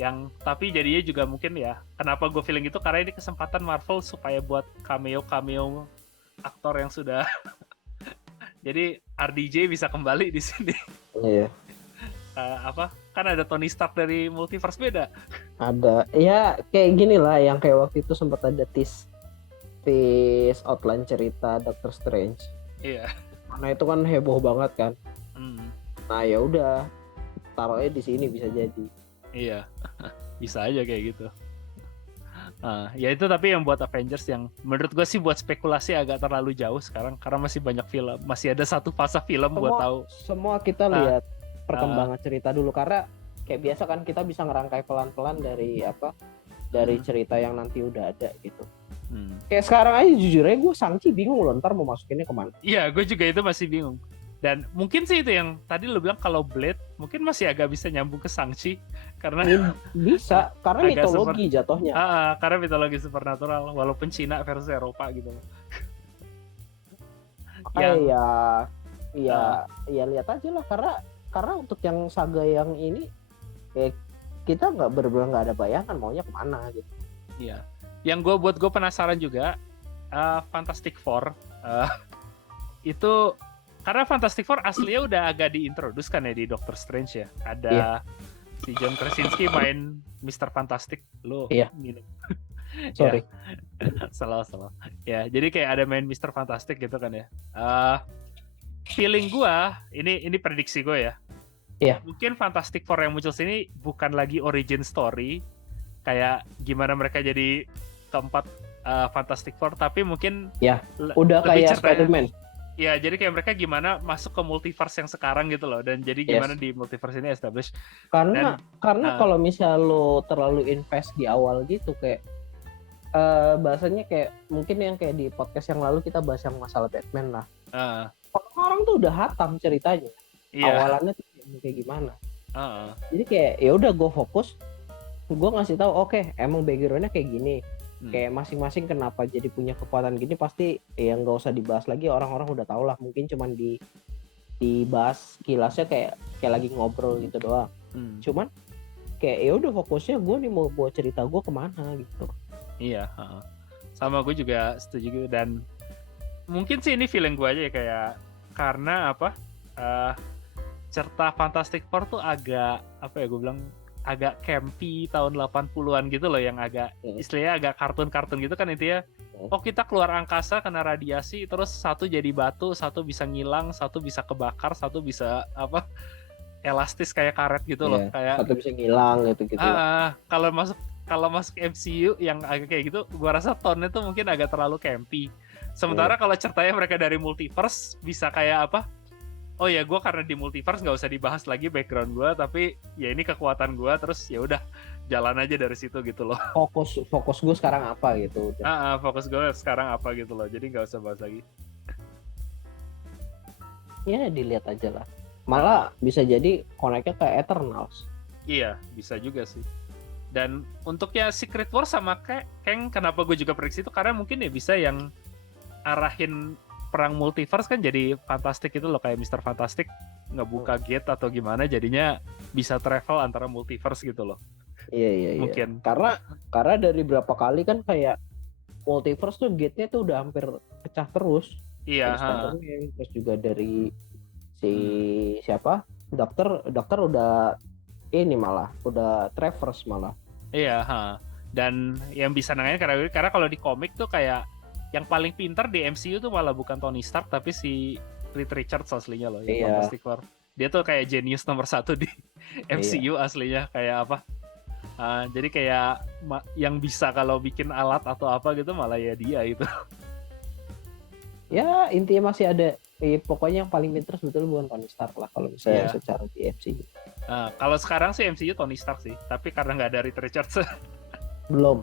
Yang tapi jadinya juga mungkin ya, kenapa gue feeling itu karena ini kesempatan Marvel supaya buat cameo aktor yang sudah jadi RDJ bisa kembali di sini. Iya. Kan ada Tony Stark dari multiverse beda. Ada. Ya kayak gini lah yang kayak waktu itu sempat ada tease outline cerita Doctor Strange. Iya. Karena itu kan heboh banget kan. Nah ya udah, taruhnya di sini bisa jadi. Iya. Bisa aja kayak gitu. Ya itu tapi yang buat Avengers yang menurut gue sih buat spekulasi agak terlalu jauh sekarang karena masih banyak film, masih ada satu fase film buat tahu. Semua kita lihat perkembangan cerita dulu karena kayak biasa kan kita bisa ngerangkai pelan-pelan dari dari cerita yang nanti udah ada gitu. Hmm. Kayak sekarang aja jujur aja gue Shang-Chi bingung loh ntar mau masukinnya kemana. Iya, gue juga itu masih bingung. Dan mungkin sih itu yang tadi lo bilang kalau Blade mungkin masih agak bisa nyambung ke Shang-Chi karena Bisa karena agak mitologi jatuhnya. karena mitologi supernatural walaupun Cina versus Eropa gitu. Kayak ya lihat aja lah karena untuk yang saga yang ini kita bener-bener nggak ada bayangan maunya kemana gitu. Iya. Yang gue penasaran juga Fantastic Four itu karena Fantastic Four aslinya udah agak diintroduce kan ya di Doctor Strange ya. Ada si John Krasinski main Mr. Fantastic. Lo minum. Sorry. salah. Ya, jadi kayak ada main Mr. Fantastic gitu kan ya. Feeling gue, ini prediksi gue ya. Iya. Mungkin Fantastic Four yang muncul sini bukan lagi origin story, kayak gimana mereka jadi keempat Fantastic Four, tapi mungkin udah kayak Spider-Man. Ya, jadi kayak mereka gimana masuk ke multiverse yang sekarang gitu loh, dan jadi gimana di multiverse ini establish. Karena kalau misal lo terlalu invest di awal gitu kayak bahasanya kayak mungkin yang kayak di podcast yang lalu kita bahas yang masalah Batman lah. Orang tuh udah hatam ceritanya. Awalannya tuh kayak gimana. Jadi kayak ya udah gue fokus, gue ngasih tahu oke, emang backgroundnya kayak gini. Kayak masing-masing kenapa jadi punya kekuatan gini pasti ya nggak usah dibahas lagi, orang-orang udah tahu lah, mungkin cuman dibahas kilasnya kayak lagi ngobrol gitu doang. Cuman kayak ya udah fokusnya gue nih mau bawa cerita gue kemana gitu. Iya, sama gue juga setuju dan mungkin sih ini feeling gue aja ya, kayak karena apa cerita Fantastic Four tuh agak apa ya gue bilang agak campy tahun 80-an gitu loh, yang agak istilahnya agak kartun-kartun gitu kan intinya. Oh, kita keluar angkasa kena radiasi, terus satu jadi batu, satu bisa ngilang, satu bisa kebakar, satu bisa apa elastis kayak karet gitu loh, kayak satu bisa ngilang gitu. Kalau masuk MCU yang agak kayak gitu, gua rasa tone-nya tuh mungkin agak terlalu campy. Sementara kalau ceritanya mereka dari multiverse bisa kayak apa? Oh ya, gue karena di multiverse nggak usah dibahas lagi background gue, tapi ya ini kekuatan gue, terus ya udah jalan aja dari situ gitu loh. Fokus gue sekarang apa gitu. Fokus gue sekarang apa gitu loh, jadi nggak usah bahas lagi. Ya dilihat aja lah. Malah bisa jadi connect-nya ke Eternals. Iya, bisa juga sih. Dan untuk ya Secret War sama Kang, kenapa gue juga prediksi itu karena mungkin ya bisa yang arahin perang multiverse kan jadi fantastik itu loh, kayak Mr. Fantastic ngebuka gate atau gimana jadinya bisa travel antara multiverse gitu loh. Iya. Mungkin. Karena dari berapa kali kan kayak multiverse tuh gate-nya tuh udah hampir pecah terus. Iya. Terus juga dari siapa? Dokter udah ini malah udah traverse malah. Iya, dan yang bisa nangani karena kalau di komik tuh kayak yang paling pintar di MCU tuh malah bukan Tony Stark tapi si Reed Richards aslinya loh, yang Fantastic Four. Dia tuh kayak genius nomor 1 di MCU aslinya, kayak apa? Jadi kayak yang bisa kalau bikin alat atau apa gitu malah ya dia itu. Ya intinya masih ada pokoknya yang paling pintar sebetulnya bukan Tony Stark lah kalau misalnya secara di MCU. Kalau sekarang sih MCU Tony Stark sih, tapi karena nggak ada Reed Richards belum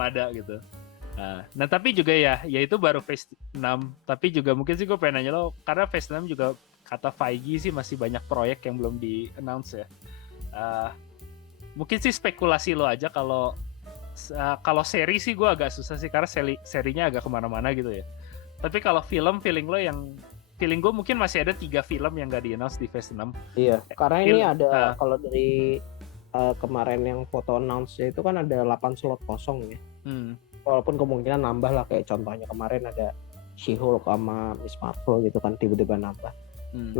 ada gitu. Nah tapi juga ya itu baru phase 6, tapi juga mungkin sih gue pengen nanya lo, karena phase 6 juga kata Feige sih masih banyak proyek yang belum di-announce ya. Mungkin sih spekulasi lo aja, kalau seri sih gue agak susah sih karena serinya agak kemana-mana gitu ya. Tapi kalau film, feeling gue mungkin masih ada 3 film yang gak di-announce di phase 6. Iya, karena ini ada kalau dari kemarin yang foto announce itu kan ada 8 slot kosong ya. Walaupun kemungkinan nambah lah, kayak contohnya kemarin ada She-Hulk sama Miss Marvel gitu kan tiba-tiba nambah.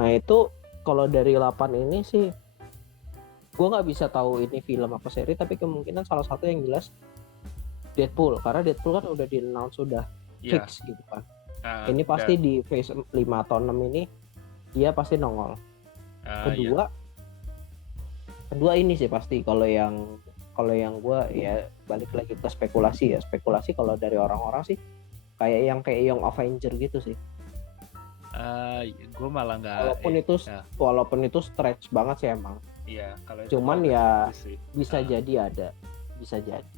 Nah itu kalau dari 8 ini sih gue nggak bisa tahu ini film apa seri, tapi kemungkinan salah satu yang jelas Deadpool, karena Deadpool kan udah di-announce sudah fix gitu kan. Ini pasti di phase 5 atau 6 ini dia pasti nongol. Kedua ini sih pasti kalau yang gue ya balik lagi ke spekulasi kalau dari orang-orang sih kayak Young Avenger gitu sih. Gue malah nggak. Walaupun itu stretch banget sih emang. Iya, kalau cuman ya bisa jadi ada. Bisa jadi.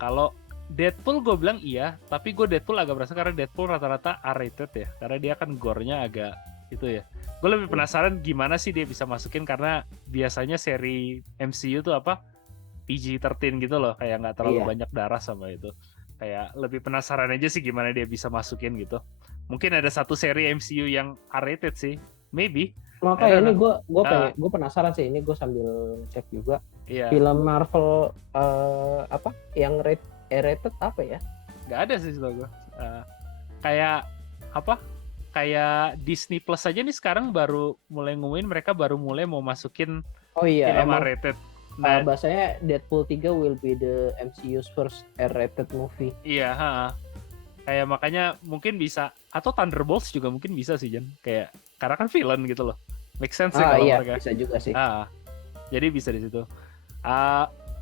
Kalau Deadpool gue bilang iya, tapi gue Deadpool agak berasa karena Deadpool rata-rata R-rated ya, karena dia kan gore-nya agak itu ya. Gue lebih penasaran gimana sih dia bisa masukin, karena biasanya seri MCU tuh apa PG-13 gitu loh, kayak nggak terlalu banyak darah sama itu. Kayak lebih penasaran aja sih gimana dia bisa masukin gitu. Mungkin ada satu seri MCU yang R-rated sih, maybe. Makanya ini gue penasaran sih, ini gue sambil cek juga. Iya. Film Marvel apa yang rated apa ya? Gak ada sih setahu gue. Kayak apa? Kayak Disney Plus aja nih sekarang baru mulai ngumumin, mereka baru mulai mau masukin film R-rated. Nah, bahasanya Deadpool 3 will be the MCU's first R-rated movie. Iya, kayak makanya mungkin bisa, atau Thunderbolts juga mungkin bisa sih Jan. Kayak karena kan villain gitu loh. Make sense sih kalau mereka. Bisa juga sih. Jadi bisa di situ.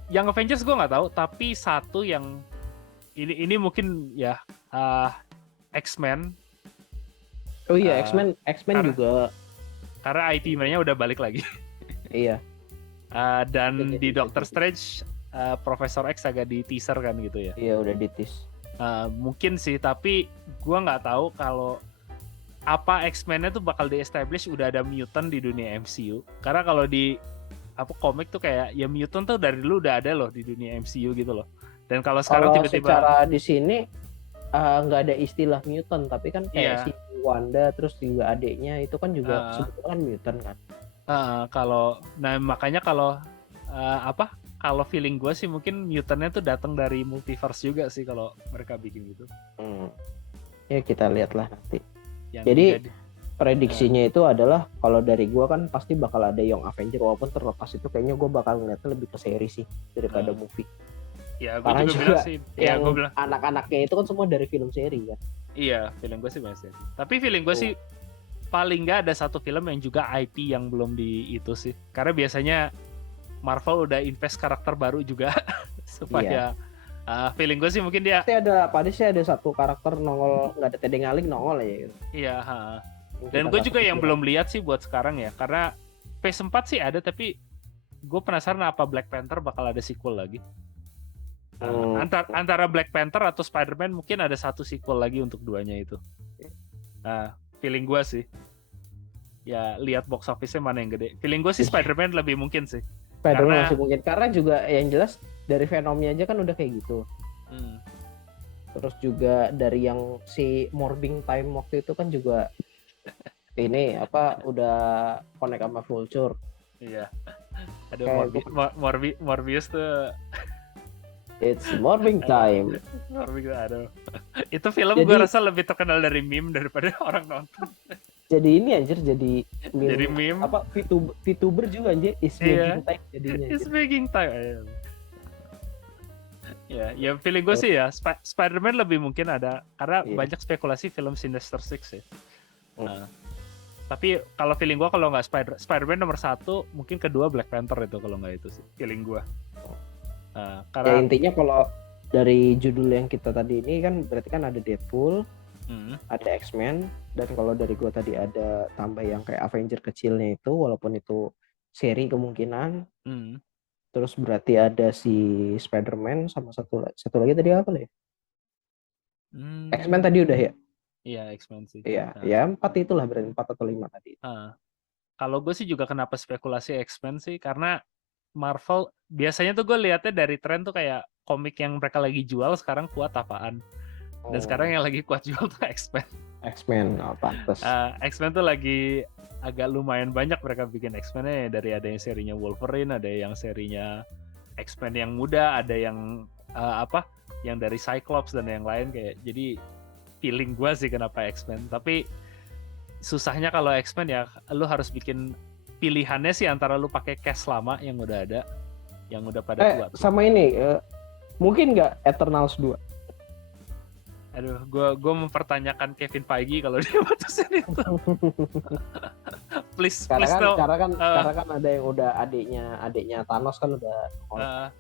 Yang Avengers gue nggak tahu, tapi satu yang ini mungkin ya X-Men. Oh iya, X-Men juga. Karena IP-nya udah balik lagi. Iya. Dan di Doctor Strange, Profesor X agak di teaser kan gitu ya. Iya, udah di tease. Mungkin sih, tapi gue nggak tahu kalau apa X-Men-nya tuh bakal di-establish udah ada mutant di dunia MCU. Karena kalau di komik tuh kayak ya mutant tuh dari dulu udah ada loh di dunia MCU gitu loh. Dan kalau sekarang tiba-tiba secara di sini nggak ada istilah mutant, tapi kan kayak si Wanda terus juga adiknya itu kan juga sebetulnya kan mutant kan. Makanya kalau kalau feeling gue sih mungkin mutantnya tuh datang dari multiverse juga sih kalau mereka bikin gitu. Ya kita lihatlah nanti. Jadi prediksinya itu adalah kalau dari gue kan pasti bakal ada Young Avenger, walaupun terlepas itu kayaknya gue bakal ngeliatnya lebih ke seri sih daripada movie. Ya gue juga bilang sih. Ya gue bilang anak-anaknya itu kan semua dari film seri kan. Iya, feeling gue sih masih. Tapi feeling gue sih paling nggak ada satu film yang juga IP yang belum di itu sih. Karena biasanya Marvel udah invest karakter baru juga supaya feeling gue sih mungkin dia pasti ada satu karakter nongol, nggak ada Tedeng Alik nongol ya gitu. Iya. Dan gue juga yang belum lihat sih buat sekarang ya, karena Phase 4 sih ada, tapi gue penasaran apa Black Panther bakal ada sequel lagi. Antara Black Panther atau Spider-Man mungkin ada satu sequel lagi untuk duanya itu. Feeling gue sih. Ya lihat box office-nya mana yang gede. Feeling gue sih Spider-Man lebih mungkin sih. Spider-Man masih mungkin, karena juga yang jelas dari Venom-nya aja kan udah kayak gitu. Terus juga dari yang si Morbing Time waktu itu kan juga ini udah connect sama Vulture. Iya. Ada Morbius tuh. It's Morbing Time. Itu film gue rasa lebih terkenal dari meme daripada orang nonton. Jadi ini anjir, jadi meme. VTuber juga anjir, is making time jadinya. Is making time. Ya feeling gue sih ya Spider-Man lebih mungkin ada, karena banyak spekulasi film Sinister Six ya. Tapi kalau feeling gue kalau nggak Spider-Man nomor 1, mungkin kedua Black Panther itu kalau nggak itu sih feeling gue. Karena ya intinya kalau dari judul yang kita tadi ini kan berarti kan ada Deadpool, ada X-Men, dan kalau dari gue tadi ada tambah yang kayak Avenger kecilnya itu, walaupun itu seri kemungkinan. Terus berarti ada si Spider-Man sama satu lagi tadi apa ya? X-Men tadi udah ya? Iya, X-Men sih. Iya, ya 4 itulah berarti 4 atau 5 tadi. Kalau gue sih juga kenapa spekulasi X-Men sih, karena Marvel biasanya tuh gue lihatnya dari tren tuh kayak komik yang mereka lagi jual sekarang kuat apaan. Dan sekarang yang lagi kuat jual tuh X-Men. Pantes. X-Men tuh lagi agak lumayan banyak mereka bikin X-Men-nya, dari ada yang serinya Wolverine, ada yang serinya X-Men yang muda, ada yang yang dari Cyclops dan yang lain kayak. Jadi feeling gue sih kenapa X-Men. Tapi susahnya kalau X-Men ya lu harus bikin pilihannya sih antara lu pakai cast lama yang udah ada, yang udah pada tua. Sama ini mungkin nggak Eternals 2? Aduh, gue mempertanyakan Kevin Feige kalau dia putusin itu. please no. Karena kan ada yang udah adiknya Thanos kan udah.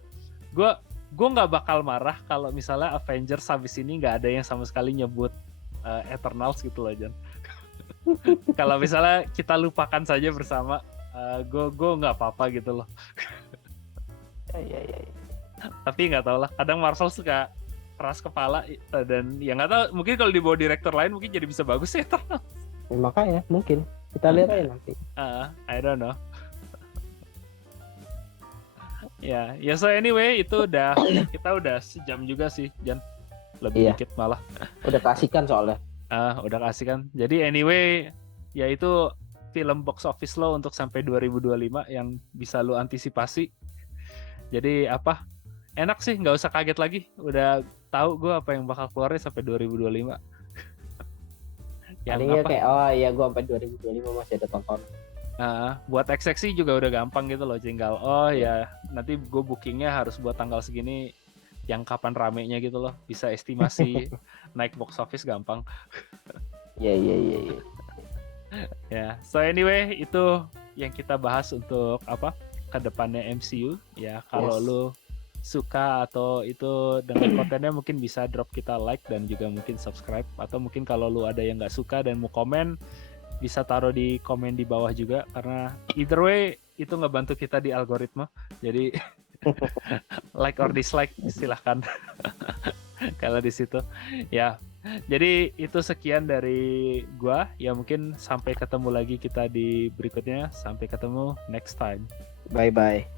Gue nggak bakal marah kalau misalnya Avengers habis ini nggak ada yang sama sekali nyebut Eternals gitu loh, Jan. Kalau misalnya kita lupakan saja bersama, gue nggak apa-apa gitu loh. Ya. Tapi nggak tahu lah, kadang Marvel suka keras kepala dan ya nggak tahu, mungkin kalau dibawa direktur lain mungkin jadi bisa bagus ya. Makanya mungkin kita lihat aja nanti. I don't know. Ya so anyway itu kita udah sejam juga sih, Jan. Lebih Iya. dikit malah. Udah kasihkan soalnya. Udah kasih kan. Jadi anyway, ya itu film box office lo untuk sampai 2025 yang bisa lo antisipasi. Jadi apa? Enak sih, nggak usah kaget lagi. Udah tahu gue apa yang bakal keluarnya sampai 2025. Yang Tadinya apa? kayak oh ya gue sampai 2025 masih ada tonton. Buat eksekusi juga udah gampang gitu loh, tinggal ya nanti gue bookingnya harus buat tanggal segini, yang kapan ramenya gitu loh, bisa estimasi naik box office gampang. Iya. Ya, so anyway itu yang kita bahas untuk apa kedepannya MCU ya. Kalau lu suka atau itu dengan kontennya mungkin bisa drop kita like dan juga mungkin subscribe, atau mungkin kalau lu ada yang nggak suka dan mau komen bisa taruh di komen di bawah juga, karena either way itu ngebantu kita di algoritma. Jadi like or dislike silahkan kalau di situ ya. Jadi itu sekian dari gua ya, mungkin sampai ketemu lagi kita di berikutnya. Sampai ketemu next time. Bye bye.